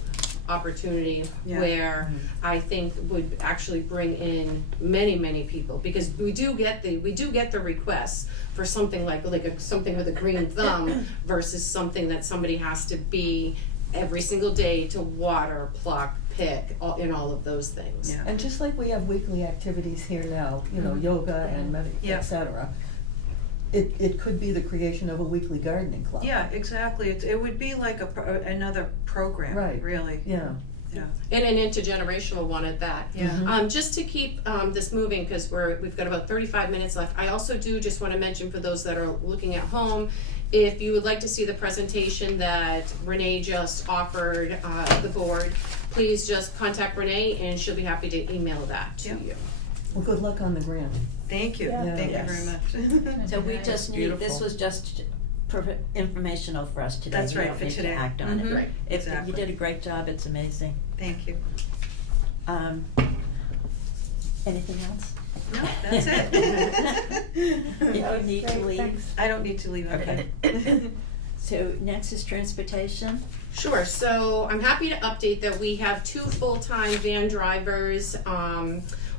opportunity Yeah. where I think would actually bring in many people, because we do get the requests for something like something with a green thumb versus something that somebody has to be every single day to water, pluck, pick, and all of those things. Yeah. And just like we have weekly activities here now, yoga and Yeah. et cetera, it could be the creation of a weekly gardening club. Yeah, exactly. It would be like another program, Right. really. Yeah. Yeah. And an intergenerational one at that. Yeah. Just to keep this moving, because we've got about 35 minutes left, I also do just want to mention for those that are looking at home, if you would like to see the presentation that Renee just offered the board, please just contact Renee and she'll be happy to email that to Yep. you. Well, good luck on the grant. Thank you, Yeah. thank you Yes. very much. So we just need, this Beautiful. was just informational for us today. That's We right, don't for need to today. act on it. Right. If Exactly. you did a great job, it's amazing. Thank you. Anything else? No, that's it. You don't need to leave. I don't need to leave, okay. So next is transportation. Sure, so I'm happy to update that we have 2 full-time van drivers.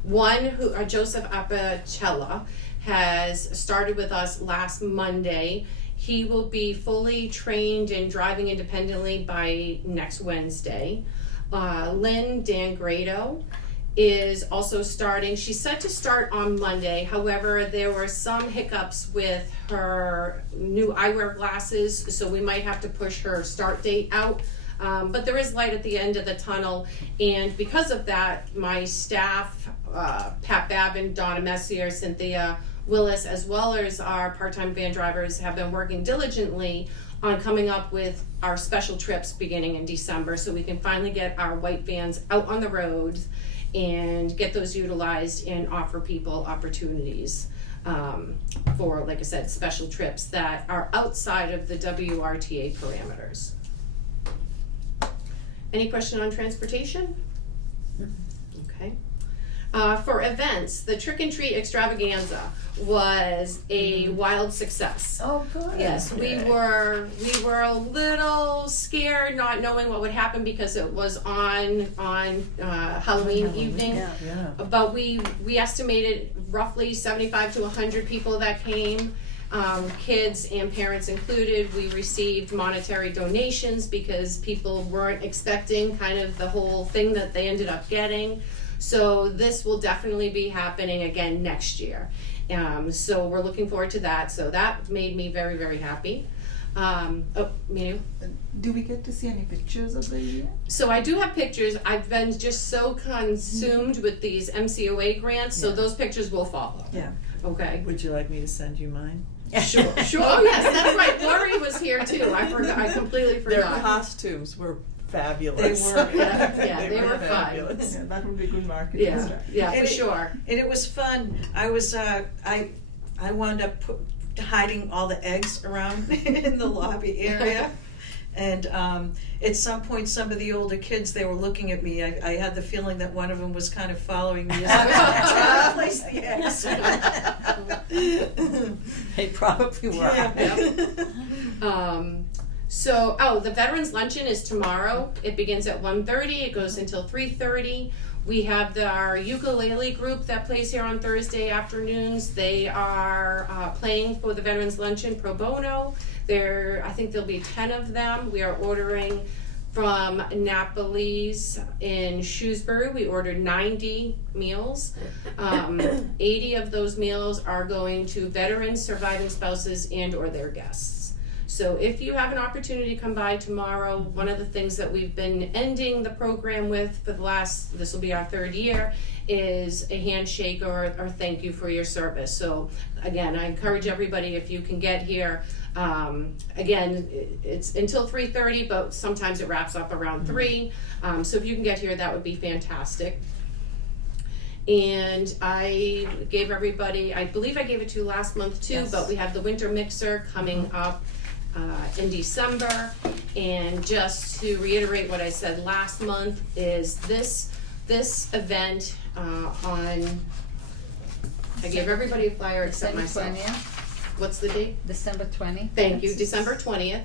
One, Joseph Apicella, has started with us last Monday, He will be fully trained and driving independently by next Wednesday. Lynn Dangrado is also starting. She's set to start on Monday. However, there were some hiccups with her new eyewear glasses, so we might have to push her start date out. But there is light at the end of the tunnel, and because of that, my staff, Pat Babin, Donna Messier, Cynthia Willis, as well as our part-time van drivers, have been working diligently on coming up with our special trips beginning in December, so we can finally get our white vans out on the roads and get those utilized and offer people opportunities for, like I said, special trips that are outside of the WRTA parameters. Any question on transportation? Okay. For events, the Trick and Treat Extravaganza was a wild success. Oh, good. Yes, we were a little scared, not knowing what would happen because it was on Halloween evening. Yeah. Yeah. But we estimated roughly 75 to 100 people that came, kids and parents included. We received monetary donations because people weren't expecting kind of the whole thing that they ended up getting. So this will definitely be happening again next year. So we're looking forward to that. So that made me very, very happy. Manu? Do we get to see any pictures of the event? So I do have pictures. I've been just so consumed with these MCOA grants, so Yeah. those pictures will follow. Yeah. Okay. Would you like me to send you mine? Sure. Oh yes, that's right. Lori was here too. I forgot. I completely Their forgot. costumes were fabulous. They were, yeah, they were fun. fabulous. Yeah, that would be good marketing. Yeah, yeah, for And sure. And it was fun. I was, I wound up hiding all the eggs around in the lobby area. And at some point, some of the older kids, they were looking at me. I had the feeling that one of them was kind of following me as I placed the eggs. They probably were. Yeah. So, the Veterans Luncheon is tomorrow. It begins at 1:30. It goes until 3:30. We have our ukulele group that plays here on Thursday afternoons. They are playing for the Veterans Luncheon pro bono. I think there'll be 10 of them. We are ordering from Napoli's in Shrewsbury. We ordered 90 meals. 80 of those meals are going to veterans, surviving spouses, and or their guests. So if you have an opportunity to come by tomorrow, one of the things that we've been ending the program with for this will be our 3rd year, is a handshake or thank you for your service. So again, I encourage everybody, if you can get here, again, it's until 3:30, but sometimes it wraps up around 3. So if you can get here, that would be fantastic. And I gave everybody, I believe I gave it to you last month too, Yes. but we have the winter mixer coming up in December. And just to reiterate what I said last month, is this event on, I gave everybody a flyer except December myself. 20th, What's the date? December 20th. Thank you, December 20th,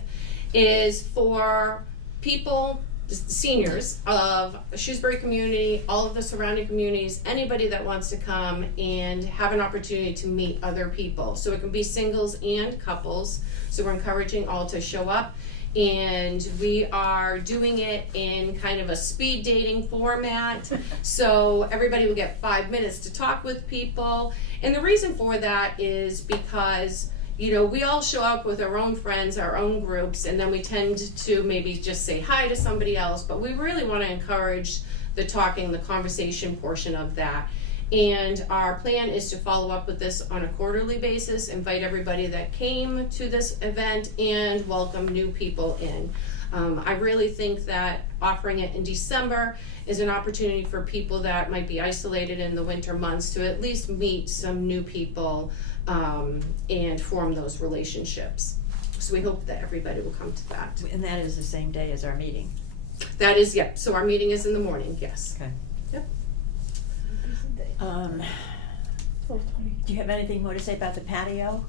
is for people, seniors of Shrewsbury community, all of the surrounding communities, anybody that wants to come and have an opportunity to meet other people. So it can be singles and couples, so we're encouraging all to show up. And we are doing it in kind of a speed dating format, so everybody will get 5 minutes to talk with people. And the reason for that is because, you know, we all show up with our own friends, our own groups, and then we tend to maybe just say hi to somebody else, but we really want to encourage the talking, the conversation portion of that. And our plan is to follow up with this on a quarterly basis, invite everybody that came to this event, and welcome new people in. I really think that offering it in December is an opportunity for people that might be isolated in the winter months to at least meet some new people and form those relationships. So we hope that everybody will come to that. And that is the same day as our meeting. That is, yep, so our meeting is in the morning, yes. Okay. Yep. Do you have anything more to say about the patio?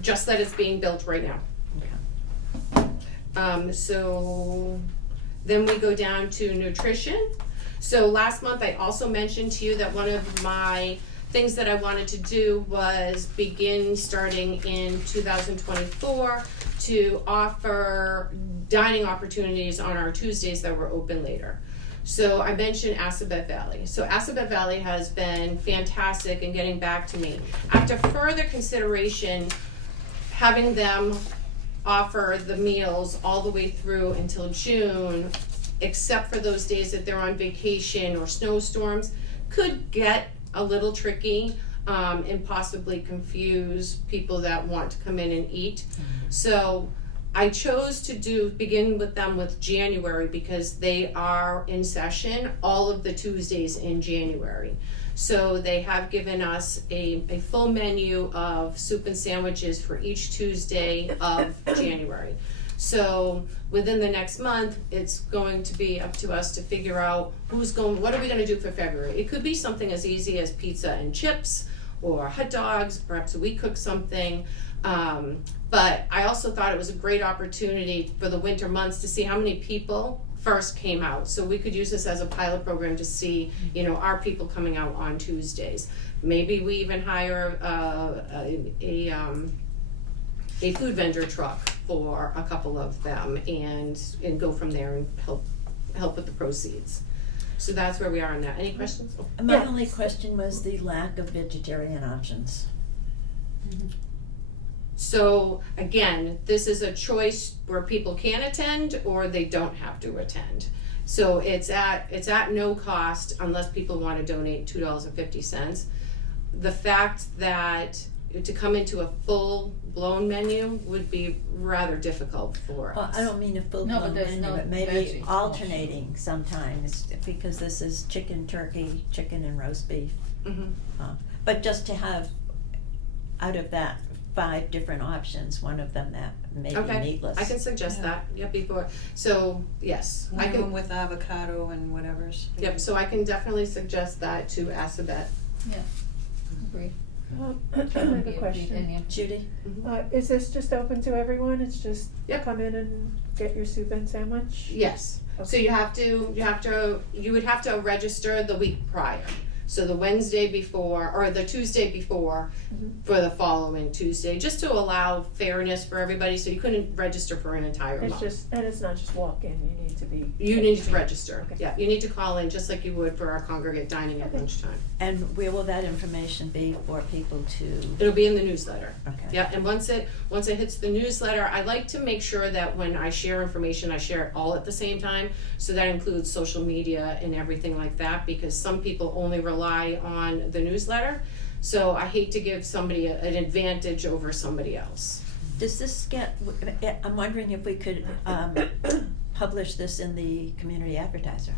Just that it's being built right now. So then we go down to nutrition. So last month I also mentioned to you that one of my things that I wanted to do was begin starting in 2024 to offer dining opportunities on our Tuesdays that were open later. So I mentioned Assabet Valley. So Assabet Valley has been fantastic in getting back to me. After further consideration, having them offer the meals all the way through until June, except for those days that they're on vacation or snowstorms, could get a little tricky and possibly confuse people that want to come in and eat. So I chose to begin with them with January because they are in session all of the Tuesdays in January. So they have given us a full menu of soup and sandwiches for each Tuesday of January. So within the next month, it's going to be up to us to figure out what are we gonna do for February? It could be something as easy as pizza and chips or hot dogs, perhaps we cook something. But I also thought it was a great opportunity for the winter months to see how many people first came out. So we could use this as a pilot program to see, are people coming out on Tuesdays? Maybe we even hire a food vendor truck for a couple of them and go from there and help with the proceeds. So that's where we are on that. Any questions? Oh. My Yeah. only question was the lack of vegetarian options. So again, this is a choice where people can attend or they don't have to attend. So it's at no cost unless people want to donate $2.50. The fact that to come into a full-blown menu would be rather difficult for us. Well, I don't mean a No, full-blown but there's menu, no but maybe veggie alternating sometimes, because this is chicken, turkey, chicken and roast beef. Mhm. But just to have, out of that 5 different options, one of them that may be Okay, meatless. I can suggest that. Yep, before. So yes, I One of can. them with avocado and whatever's. Yep. So I can definitely suggest that to Assabet. Yeah, agree. I have a question. Any- Judy? Is this just open to everyone? It's just Yep. come in and get your soup and sandwich? Yes. So Okay. you would have to register the week prior. So the Wednesday before, or the Tuesday before, Mhm. for the following Tuesday, just to allow fairness for everybody, so you couldn't register for an entire It's month. just, and it's not just walk in, you need to be. You need to register, Okay. yeah, you need to call in just like you would for our congregate dining at Okay. lunchtime. And where will that information be for people to, It'll be in the newsletter. okay. Yeah, and once it hits the newsletter, I like to make sure that when I share information, I share it all at the same time. So that includes social media and everything like that, because some people only rely on the newsletter. So I hate to give somebody an advantage over somebody else. Does this I'm wondering if we could publish this in the community advertiser.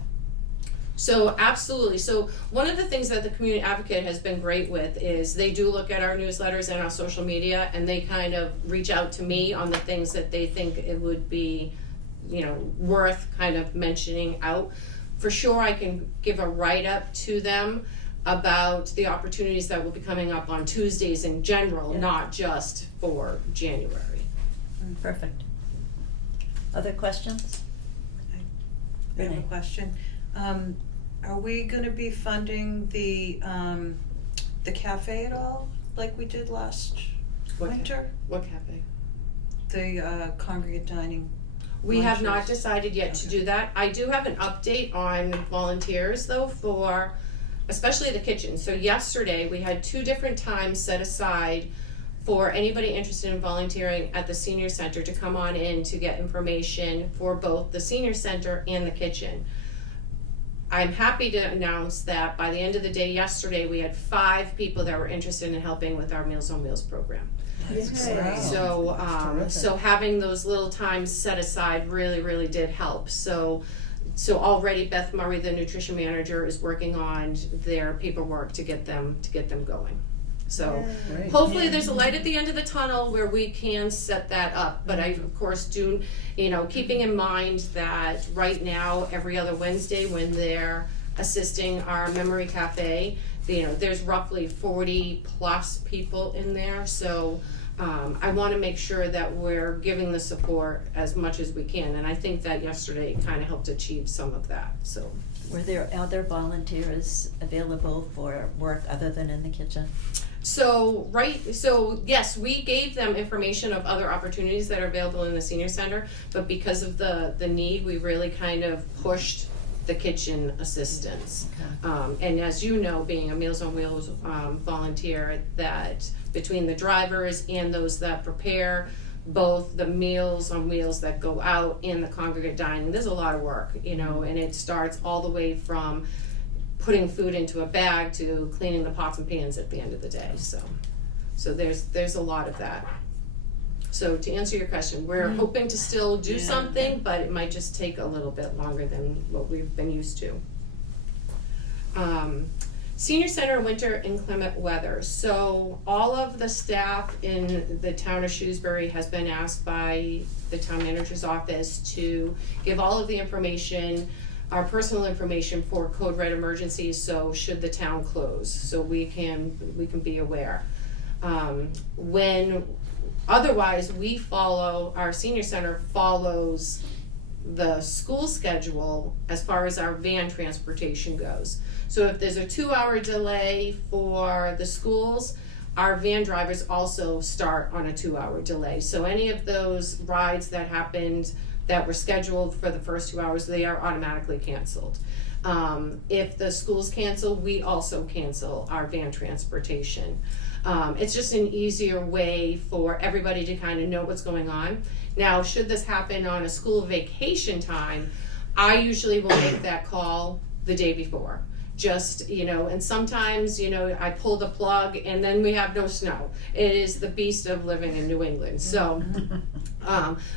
So absolutely. So one of the things that the Community Advocate has been great with is they do look at our newsletters and our social media, and they kind of reach out to me on the things that they think it would be, worth kind of mentioning out. For sure, I can give a write-up to them about the opportunities that will be coming up on Tuesdays in general, Yeah. not just for January. Perfect. Other questions? I have a Renee? question. Are we gonna be funding the cafe at all, like we did last What winter? What cafe? The congregate dining? We have not lunches? decided yet to do that. I do have an update on volunteers though for especially the kitchen. So yesterday we had 2 different times set aside for anybody interested in volunteering at the senior center to come on in to get information for both the senior center and the kitchen. I'm happy to announce that by the end of the day yesterday, we had 5 people that were interested in helping with our Meals on Wheels program. That's Yay. great. So, terrific. so having those little times set aside really, really did help. So already Beth Murray, the nutrition manager, is working on their paperwork to get them going. So Great. hopefully there's a light at the end of the tunnel where we can set that up. But I, of course, do, keeping in mind that right now, every other Wednesday when they're assisting our memory cafe, there's roughly 40 plus people in there. So I want to make sure that we're giving the support as much as we can. And I think that yesterday kind of helped achieve some of that. So Were there other volunteers available for work other than in the kitchen? So yes, we gave them information of other opportunities that are available in the senior center, but because of the need, we really kind of pushed the kitchen assistance. And as you know, being a Meals on Wheels volunteer, that between the drivers and those that prepare both the Meals on Wheels that go out and the congregate dining, there's a lot of work, you know, and it starts all the way from putting food into a bag to cleaning the pots and pans at the end of the day. So there's a lot of that. So to answer your question, we're hoping to still do something, but it might just take a little bit longer than what we've been used to. Senior Center winter inclement weather. So all of the staff in the town of Shrewsbury has been asked by the town manager's office to give all of the information, our personal information for code red emergencies, so should the town close, so we can be aware. Otherwise, our senior center follows the school schedule as far as our van transportation goes. So if there's a 2-hour delay for the schools, our van drivers also start on a 2-hour delay. So any of those rides that happened that were scheduled for the first 2 hours, they are automatically canceled. If the schools cancel, we also cancel our van transportation. It's just an easier way for everybody to kind of know what's going on. Now, should this happen on a school vacation time, I usually will make that call the day before. Just, you know, and sometimes, you know, I pull the plug and then we have no snow. It is the beast of living in New England. So,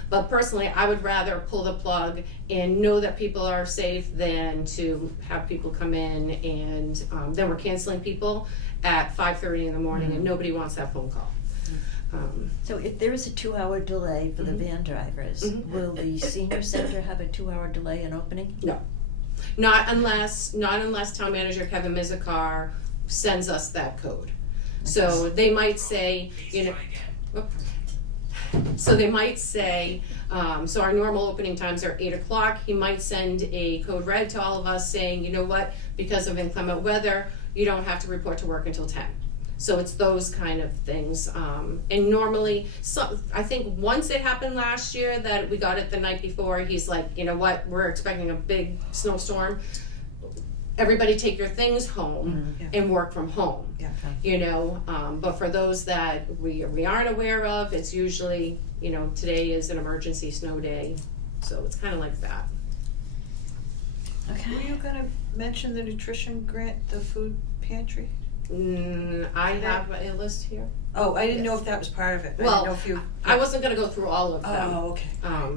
but personally, I would rather pull the plug and know that people are safe than to have people come in and then we're canceling people at 5:30 in the morning and nobody wants that phone call. So if there is a 2-hour delay for the van drivers, will the senior center have a 2-hour delay in opening? No. Not unless town manager Kevin Mizikar sends us that code. So they might say, you know, so they might say, so our normal opening times are 8 o'clock. He might send a code red to all of us saying, you know what, because of inclement weather, you don't have to report to work until 10. So it's those kind of things. And normally, I think once it happened last year that we got it the night before, he's like, you know what, we're expecting a big snowstorm. Everybody take your things home and work from home. You know, but for those that we aren't aware of, it's usually, you know, today is an emergency snow day. So it's kind of like that. Okay. Were you gonna mention the nutrition grant, the food pantry? I have a list here. Oh, I didn't know if that was part of it. I Well, didn't know if you. I wasn't gonna go through all of them. Oh, okay.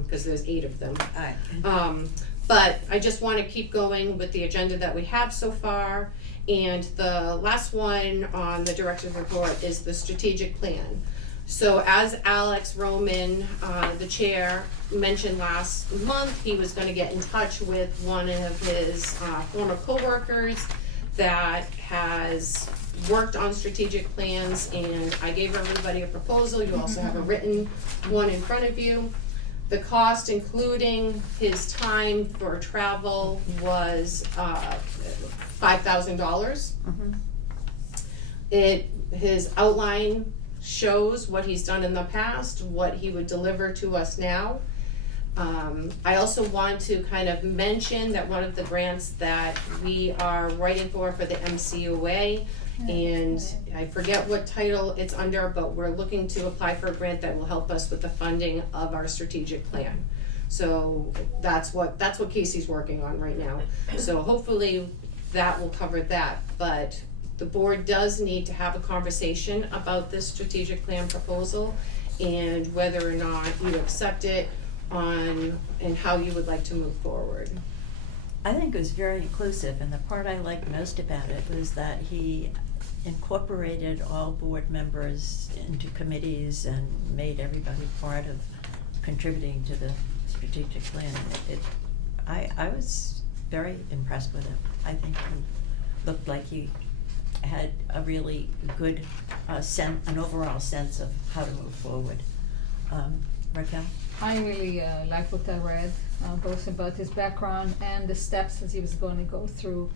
Because there's 8 of them. Alright. But I just want to keep going with the agenda that we have so far. And the last one on the director's report is the strategic plan. So as Alex Roman, the chair, mentioned last month, he was going to get in touch with one of his former coworkers that has worked on strategic plans, and I gave everybody a proposal. You also have a written one in front of you. The cost, including his time for travel, was $5,000. His outline shows what he's done in the past, what he would deliver to us now. I also want to kind of mention that one of the grants that we are writing for the MCUA, and I forget what title it's under, but we're looking to apply for a grant that will help us with the funding of our strategic plan. So that's what Casey's working on right now. So hopefully that will cover that, but the board does need to have a conversation about this strategic plan proposal and whether or not you accept it and how you would like to move forward. I think it was very inclusive, and the part I liked most about it was that he incorporated all board members into committees and made everybody part of contributing to the strategic plan. I was very impressed with it. I think he looked like he had a really good an overall sense of how to move forward. Raquel? I really like what I read, both about his background and the steps that he was going to go through.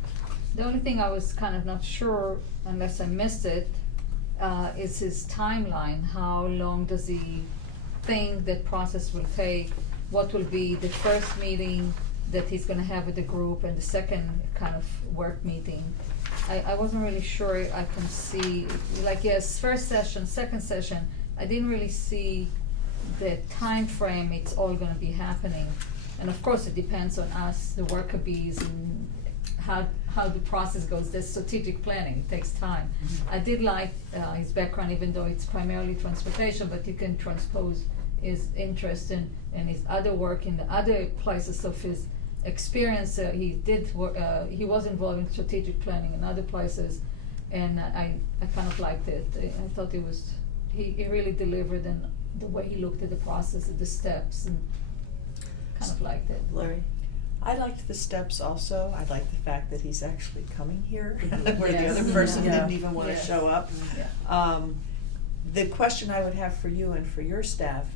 The only thing I was kind of not sure, unless I missed it, is his timeline. How long does he think that process will take? What will be the first meeting that he's going to have with the group and the second kind of work meeting? I wasn't really sure I can see, like, yes, first session, second session, I didn't really see the time frame it's all gonna be happening. And of course, it depends on us, the worker bees, and how the process goes. There's strategic planning, it takes time. I did like his background, even though it's primarily transportation, but you can transpose his interest in his other work in the other places of his experience. He was involved in strategic planning in other places, and I kind of liked it. I thought he really delivered in the way he looked at the process, at the steps, and kind of liked it. Lori? I liked the steps also. I liked the fact that he's actually coming here, where the Yes. other person Yeah. didn't even wanna Yes. show up. Yeah. The question I would have for you and for your staff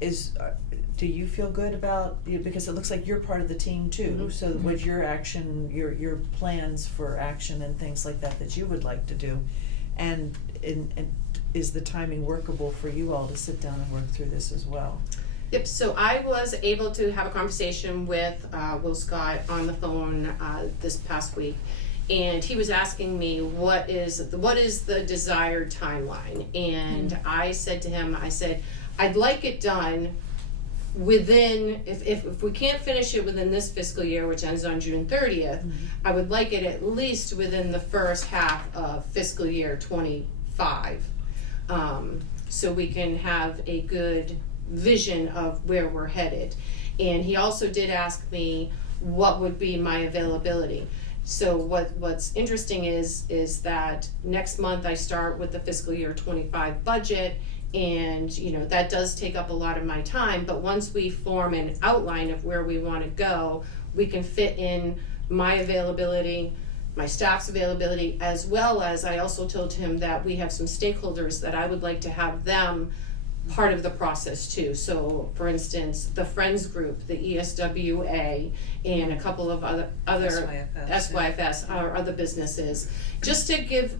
is, do you feel good about, because it looks like you're part of the team too, Mhm. so what's your action, your plans for action and things like that you would like to do? And is the timing workable for you all to sit down and work through this as well? Yep, so I was able to have a conversation with Will Scott on the phone this past week, and he was asking me what is the desired timeline, and I said to him, I'd like it done within, if we can't finish it within this fiscal year, which ends on June 30th, I would like it at least within the first half of fiscal year 25, so we can have a good vision of where we're headed. And he also did ask me what would be my availability. So what's interesting is that next month I start with the fiscal year 25 budget, and that does take up a lot of my time, but once we form an outline of where we want to go, we can fit in my availability, my staff's availability, as well as I also told him that we have some stakeholders that I would like to have them part of the process too. So for instance, the Friends Group, the ESWA, and a couple of other SYFS, or other businesses, just to give,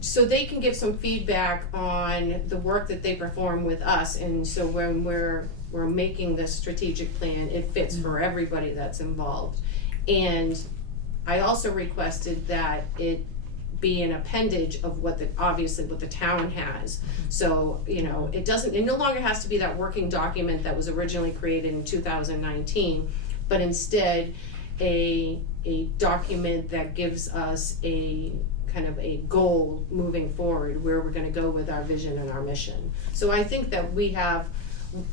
so they can give some feedback on the work that they perform with us. And so when we're making this strategic plan, it fits for everybody that's involved. And I also requested that it be an appendage of what the town has. So, it no longer has to be that working document that was originally created in 2019, but instead a document that gives us a kind of a goal moving forward, where we're gonna go with our vision and our mission. So I think that we have,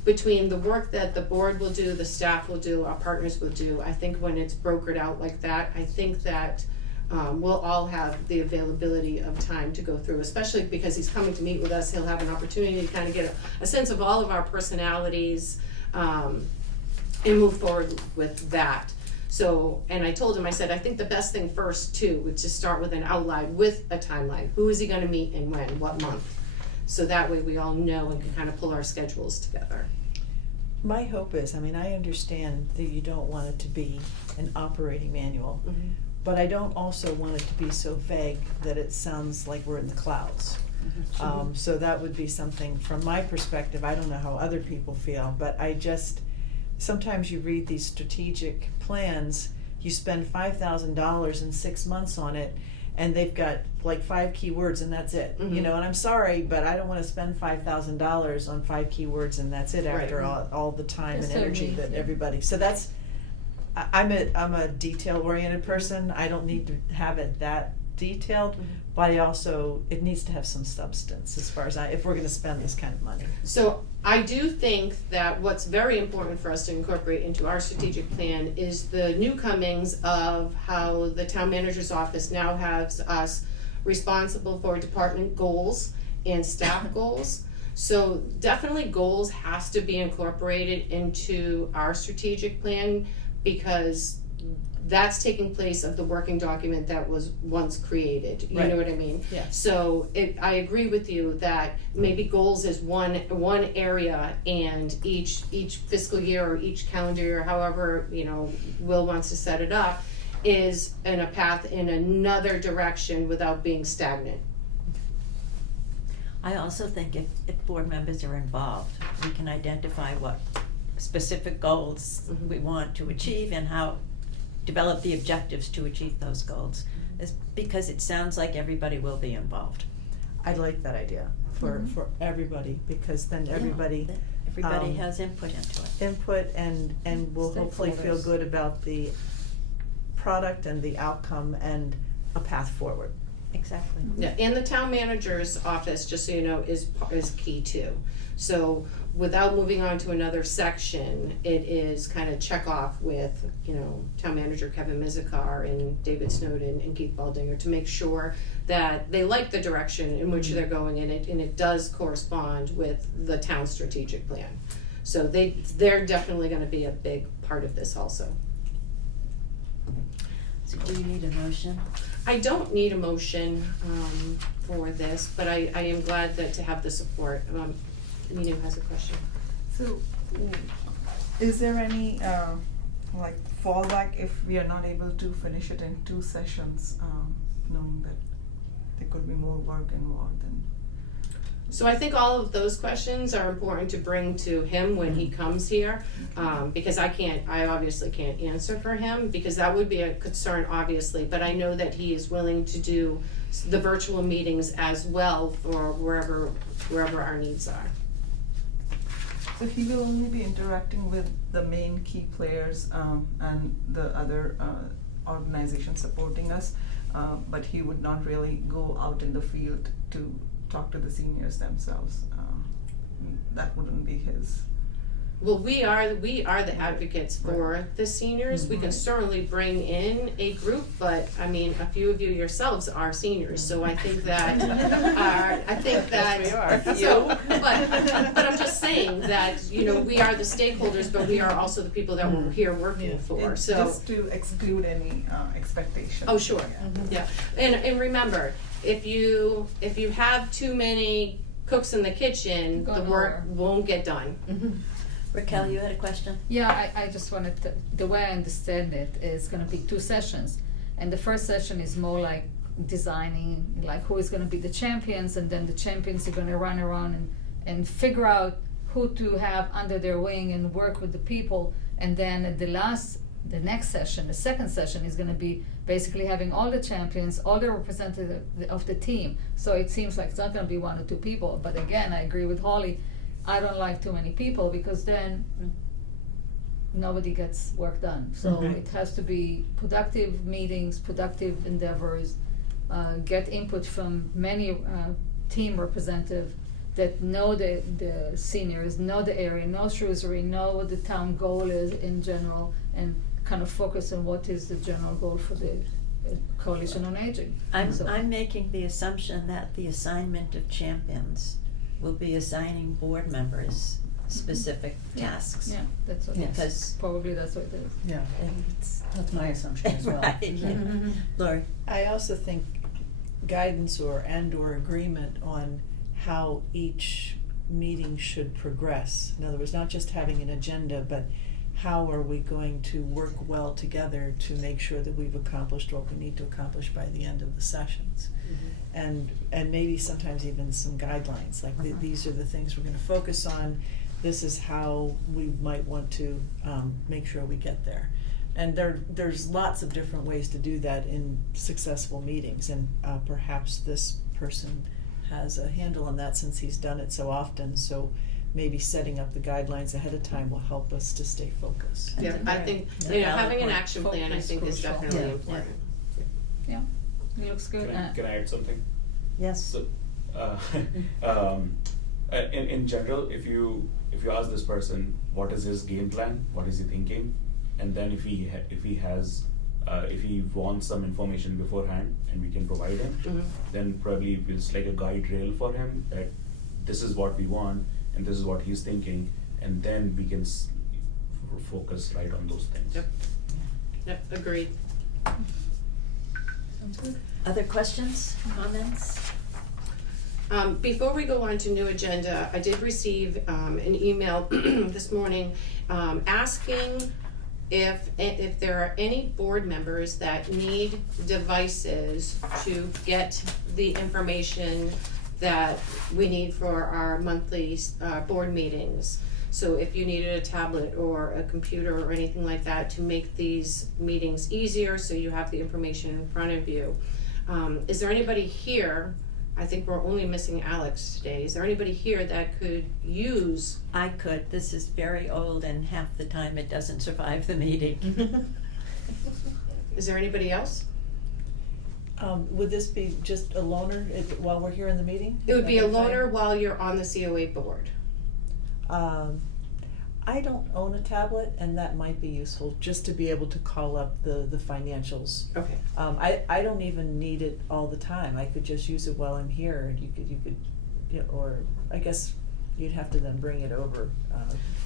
between the work that the board will do, the staff will do, our partners will do, I think when it's brokered out like that, I think that we'll all have the availability of time to go through, especially because he's coming to meet with us. He'll have an opportunity to kind of get a sense of all of our personalities, and move forward with that. So, and I told him, I said, I think the best thing first too would to start with an outline with a timeline. Who is he gonna meet and when, what month? So that way we all know and can kind of pull our schedules together. My hope is, I understand that you don't want it to be an operating manual, but I don't also want it to be so vague that it sounds like we're in the clouds. So that would be something, from my perspective, I don't know how other people feel, but sometimes you read these strategic plans, you spend $5,000 in 6 months on it, and they've got like 5 keywords and that's it. And I'm sorry, but I don't wanna spend $5,000 on 5 keywords and that's it after all the time That's and so energy neat, that yeah. everybody, so that's, I'm a detail-oriented person. I don't need to have it that detailed, but it needs to have some substance as far as if we're gonna spend this kind of money. So I do think that what's very important for us to incorporate into our strategic plan is the new comings of how the town manager's office now has us responsible for department goals and staff goals. So definitely goals has to be incorporated into our strategic plan, because that's taking place of the working document that was once created, you know Right. what I mean? Yes. So I agree with you that maybe goals is one area, and each fiscal year or each calendar year, however, Will wants to set it up, is in a path in another direction without being stagnant. I also think if board members are involved, we can identify what specific goals we want to achieve and how, develop the objectives to achieve those goals. It's because it sounds like everybody will be involved. I like that idea for everybody, because then everybody Yeah, everybody um, has input into it. input and will hopefully feel Stakeholders. good about the product and the outcome and a path forward. Exactly. Yeah, and the town manager's office, just so you know, is key too. So without moving on to another section, it is kind of check off with, town manager Kevin Mizikar and David Snowden and Keith Baldinger to make sure that they like the direction in which they're going in it, and it does correspond with the town strategic plan. So they're definitely gonna be a big part of this also. So do you need a motion? I don't need a motion for this, but I am glad to have the support. Nina has a question. So, is there any, like fallback if we are not able to finish it in 2 sessions, knowing that there could be more work involved and? So I think all of those questions are important to bring to him when he comes here, because I obviously can't answer for him, because that would be a concern, obviously, but I know that he is willing to do the virtual meetings as well for wherever our needs are. So he will only be interacting with the main key players and the other organizations supporting us, but he would not really go out in the field to talk to the seniors themselves. That wouldn't be his. Well, we are the advocates for the seniors. We can certainly bring in a group, but I mean, a few of you yourselves are seniors, so I think that Yes, we are. So, but I'm just saying that, we are the stakeholders, but we are also the people that we're here working for, And so. just to exclude any expectation. Oh, sure, yeah, and remember, if you have too many cooks in the kitchen, Go the work nowhere. won't get done. Raquel, you had a question? Yeah, I just wanted to, the way I understand it is gonna be 2 sessions. And the first session is more like designing, like who is gonna be the champions, and then the champions are gonna run around and figure out who to have under their wing and work with the people. And then at the next session, the second session is gonna be basically having all the champions, all the representatives of the team. So it seems like it's not gonna be 1 or 2 people, but again, I agree with Holly, I don't like too many people, because then nobody gets work done. So it has to be productive meetings, productive endeavors, get input from many team representatives that know the seniors, know the area, know Shrewsbury, know what the town goal is in general, and kind of focus on what is the general goal for the Coalition on Aging. So- I'm making the assumption that the assignment of champions will be assigning board members specific tasks. Yeah, that's what, Yes. Because, probably that's what it is. Yeah, that's my assumption as well. right, yeah. Lori? I also think guidance or agreement on how each meeting should progress. In other words, not just having an agenda, but how are we going to work well together to make sure that we've accomplished what we need to accomplish by the end of the sessions. And maybe sometimes even some guidelines, like these are the things we're gonna focus on, this is how we might want to make sure we get there. And there's lots of different ways to do that in successful meetings, and perhaps this person has a handle on that since he's done it so often, so maybe setting up the guidelines ahead of time will help us to stay focused. Yeah, I think, Yeah. having an Valid action plan, I Focus think is crucial. definitely Yeah. important. Yeah, it looks good. Can I add something? Yes. So, in general, if you ask this person what is his game plan, what is he thinking, and then if he wants some information beforehand and we can provide him, then probably it's like a guide rail for him that this is what we want and this is what he's thinking, and then we can focus right on those things. Yep. Yep, agreed. Other questions, comments? Before we go on to new agenda, I did receive an email this morning asking if there are any board members that need devices to get the information that we need for our monthly board meetings. So if you needed a tablet or a computer or anything like that to make these meetings easier so you have the information in front of you. Is there anybody here, I think we're only missing Alex today, is there anybody here that could use? I could. This is very old and half the time it doesn't survive the meeting. Is there anybody else? Would this be just a loaner while we're here in the meeting? It would be a Okay, fine. loaner while you're on the COA board. I don't own a tablet, and that might be useful, just to be able to call up the financials. Okay. I don't even need it all the time, I could just use it while I'm here, and you could, you know, or, I guess you'd have to then bring it over,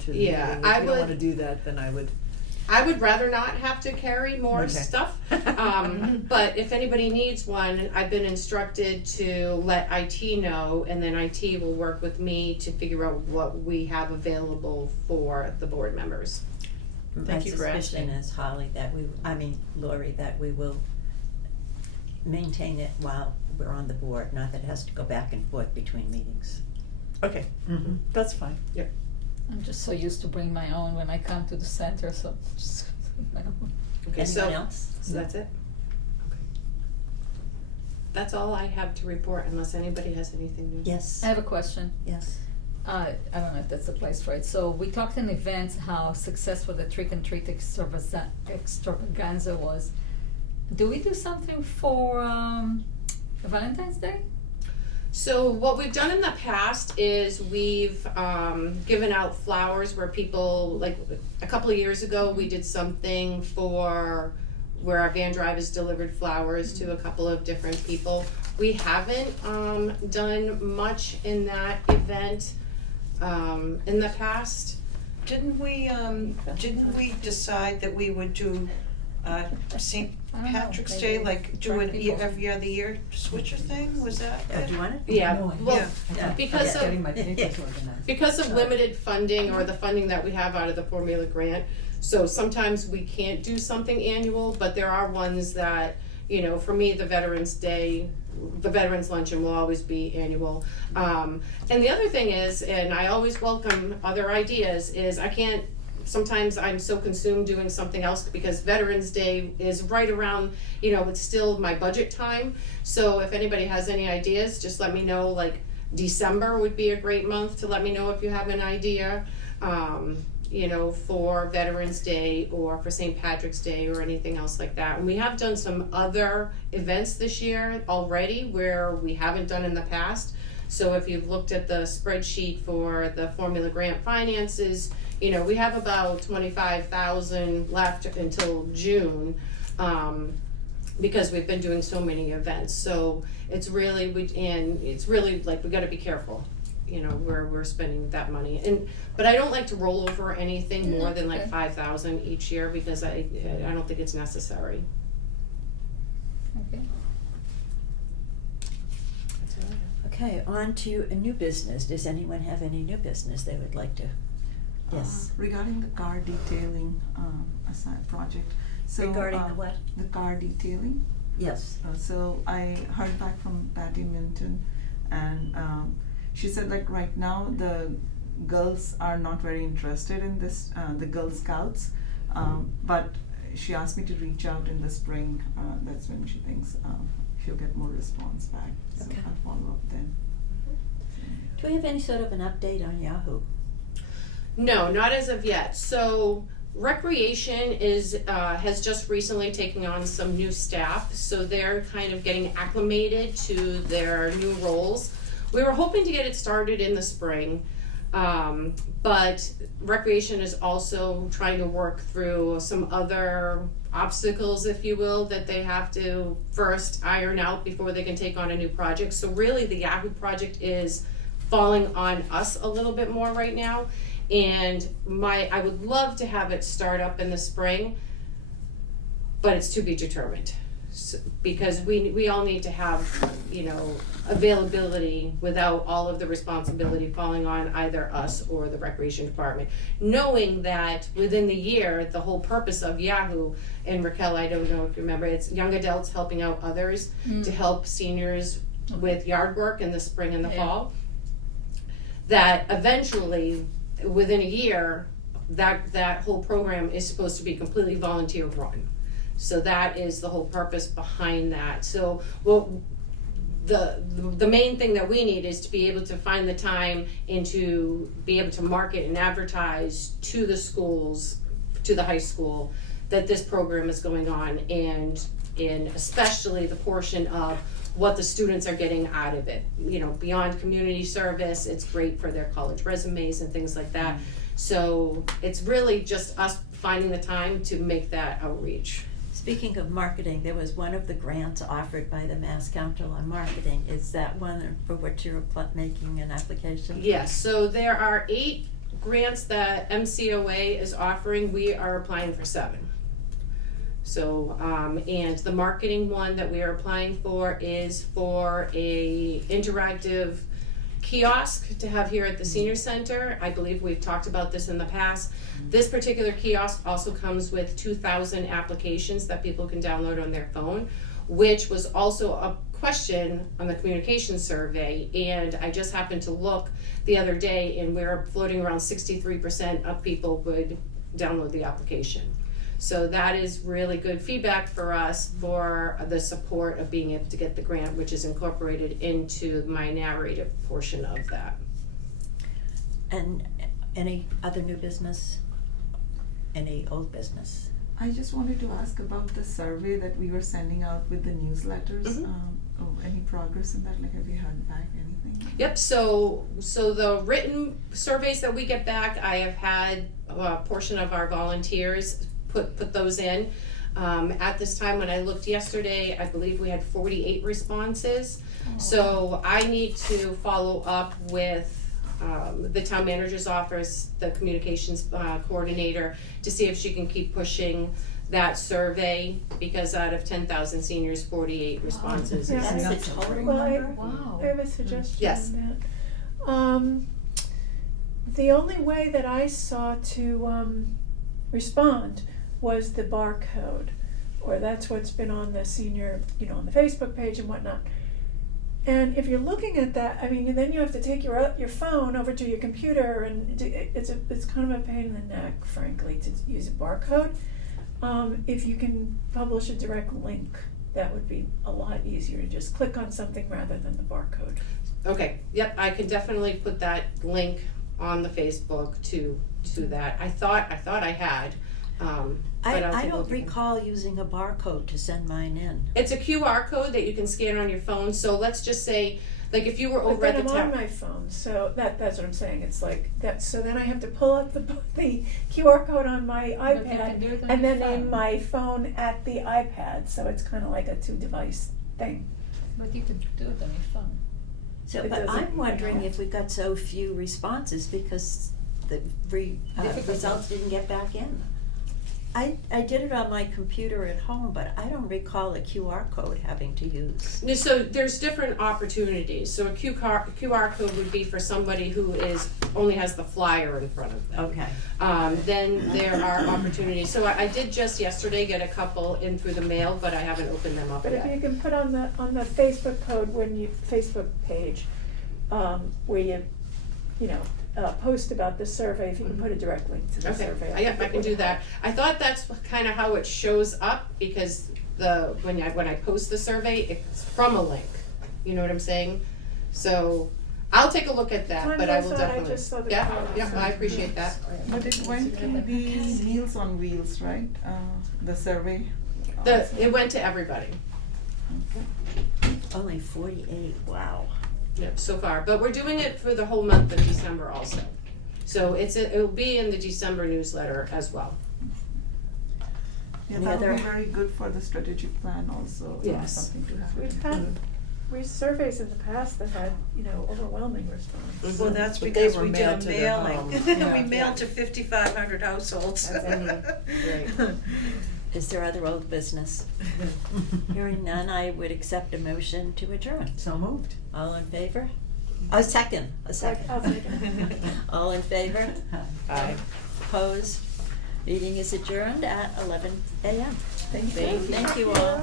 to the meeting. Yeah, If I you don't wanna would- do that, then I would, I would rather not have to carry more Okay. stuff, but if anybody needs one, I've been instructed to let IT know, and then IT will work with me to figure out what we have available for the board members. Thank you for My suspicion asking. is, Holly, Lori, that we will maintain it while we're on the board, not that it has to go back and forth between meetings. okay, that's fine. I'm just so used to bring my own when I come to the center, so just my own. Okay, so, Anyone else? so that's it? Okay. That's all I have to report unless anybody has anything new. Yes, I have a question. yes. I don't know if that's the place for it. So we talked in events how successful the trick and treat extravaganza was. Do we do something for Valentine's Day? So what we've done in the past is we've given out flowers where people, like a couple of years ago, we did something for where our van drivers delivered flowers to a couple of different people. We haven't done much in that event in the past. Didn't we decide that we would do, St. I don't know, Patrick's maybe Day, like do attract an people. every other year switcher thing, was that Do it? you want it? Yeah, No, well, Yeah. because of, Getting my papers organized. because of limited funding or the funding that we have out of the formula grant, so sometimes we can't do something annual, but there are ones that, you know, for me, the Veterans Day, the Veterans Luncheon will always be annual. And the other thing is, and I always welcome other ideas, is sometimes I'm so consumed doing something else because Veterans Day is right around, you know, it's still my budget time. So if anybody has any ideas, just let me know, like December would be a great month to let me know if you have an idea, you know, for Veterans Day or for St. Patrick's Day or anything else like that. And we have done some other events this year already where we haven't done in the past. So if you've looked at the spreadsheet for the formula grant finances, you know, we have about 25,000 left until June, because we've been doing so many events. So it's really, like, we gotta be careful, you know, where we're spending that money. But I don't like to roll over anything more than like Okay. 5,000 each year because I don't think it's necessary. Okay. That's all I have. Okay, on to a new business. Does anyone have any new business they would like to? Yes. Regarding the car detailing, project, so. Regarding the what? The car detailing. Yes. So I heard back from Patty Minton, and she said like right now the girls are not very interested in this, the Girl Scouts, but she asked me to reach out in the spring. That's when she thinks she'll get more response back. So Okay. I'll follow up then. Do we have any sort of an update on Yahoo? No, not as of yet. So Recreation has just recently taken on some new staff, so they're kind of getting acclimated to their new roles. We were hoping to get it started in the spring, but Recreation is also trying to work through some other obstacles, if you will, that they have to first iron out before they can take on a new project. So really the Yahoo project is falling on us a little bit more right now. And I would love to have it start up in the spring. but it's to be determined. Because we all need to have, you know, availability without all of the responsibility falling on either us or the recreation department. Knowing that within the year, the whole purpose of Yahoo, and Raquel, I don't know if you remember, it's young adults helping out others to help seniors with yard work in the spring and the fall. That eventually, within a year, that whole program is supposed to be completely volunteer run. So that is the whole purpose behind that. So the main thing that we need is to be able to find the time and to be able to market and advertise to the schools, to the high school, that this program is going on, and especially the portion of what the students are getting out of it. You know, beyond community service, it's great for their college resumes and things like that. So it's really just us finding the time to make that outreach. Speaking of marketing, there was one of the grants offered by the Mass Council on Marketing. Is that one for which you're making an application? Yes, so there are 8 grants that MCOA is offering. We are applying for 7. So, and the marketing one that we are applying for is for a interactive kiosk to have here at the senior center. I believe we've talked about this in the past. This particular kiosk also comes with 2,000 applications that people can download on their phone, which was also a question on the communication survey. And I just happened to look the other day, and we're floating around 63% of people would download the application. So that is really good feedback for us for the support of being able to get the grant, which is incorporated into my narrative portion of that. And any other new business? Any old business? I just wanted to ask about the survey that we were sending out with the newsletters. Any progress in that? Like, have you heard back anything? Yep, so the written surveys that we get back, I have had a portion of our volunteers put those in. At this time, when I looked yesterday, I believe we had 48 responses. So I need to follow up with the town manager's office, the communications coordinator, to see if she can keep pushing that survey, because out of 10,000 seniors, 48 responses Yeah. is That's enough. the total Well, number? Wow. I have a suggestion Yes. on that. The only way that I saw to respond was the barcode, or that's what's been on the senior, on the Facebook page and whatnot. And if you're looking at that, I mean, then you have to take your phone over to your computer, and it's kind of a pain in the neck, frankly, to use a barcode. If you can publish a direct link, that would be a lot easier to just click on something rather than the barcode. Okay, yep, I can definitely put that link on the Facebook to that. I thought I had, but I'll I take a don't look again. recall using a barcode to send mine in. It's a QR code that you can scan on your phone. So let's just say, like, if you were over But at then the I'm on town. my phone, so that's what I'm saying. It's like that. So then I have to pull up the QR code on my But you can iPad, do it on and your then aim phone. my phone at the iPad. So it's kind of like a 2-device thing. But you could do it on your phone. So, It but doesn't- I'm wondering if we got so few responses because the results didn't get back in. I did it on my computer at home, but I don't recall a QR code having to use. So there's different opportunities. So a QR code would be for somebody who only has the flyer in front of them. Okay. Then there are opportunities. So I did just yesterday get a couple in through the mail, but I haven't opened them up But if you yet. can put on the Facebook code Facebook page, where you post about the survey, if you can put a direct link to the Okay, survey. I can do that. I thought that's kind of how it shows up, because when I post the survey, it's from a link. You know what I'm saying? So I'll take a look at that, Sometimes but I I will saw it, I definitely. just saw the Yeah, code, yeah, so- I appreciate that. But it went to the Meals on Wheels, right? The survey. It went to everybody. Only 48, wow. Yep, so far, but we're doing it for the whole month of December also. So it'll be in the December newsletter as well. Yeah, Any that would other- be very good for the strategic plan also. Yes. Something to have. We've had surveys in the past that had overwhelming response. Well, that's But they because were we did a mailed to their mailing. homes. We Yeah. mailed to 5,500 households. That's right. Is there other old business? Hearing none, I would accept a motion to adjourn. So moved. All in favor? A second. I'll second. All in favor? Aye. Opposed? Meeting is adjourned at 11 a.m. Thank you. Thank you all.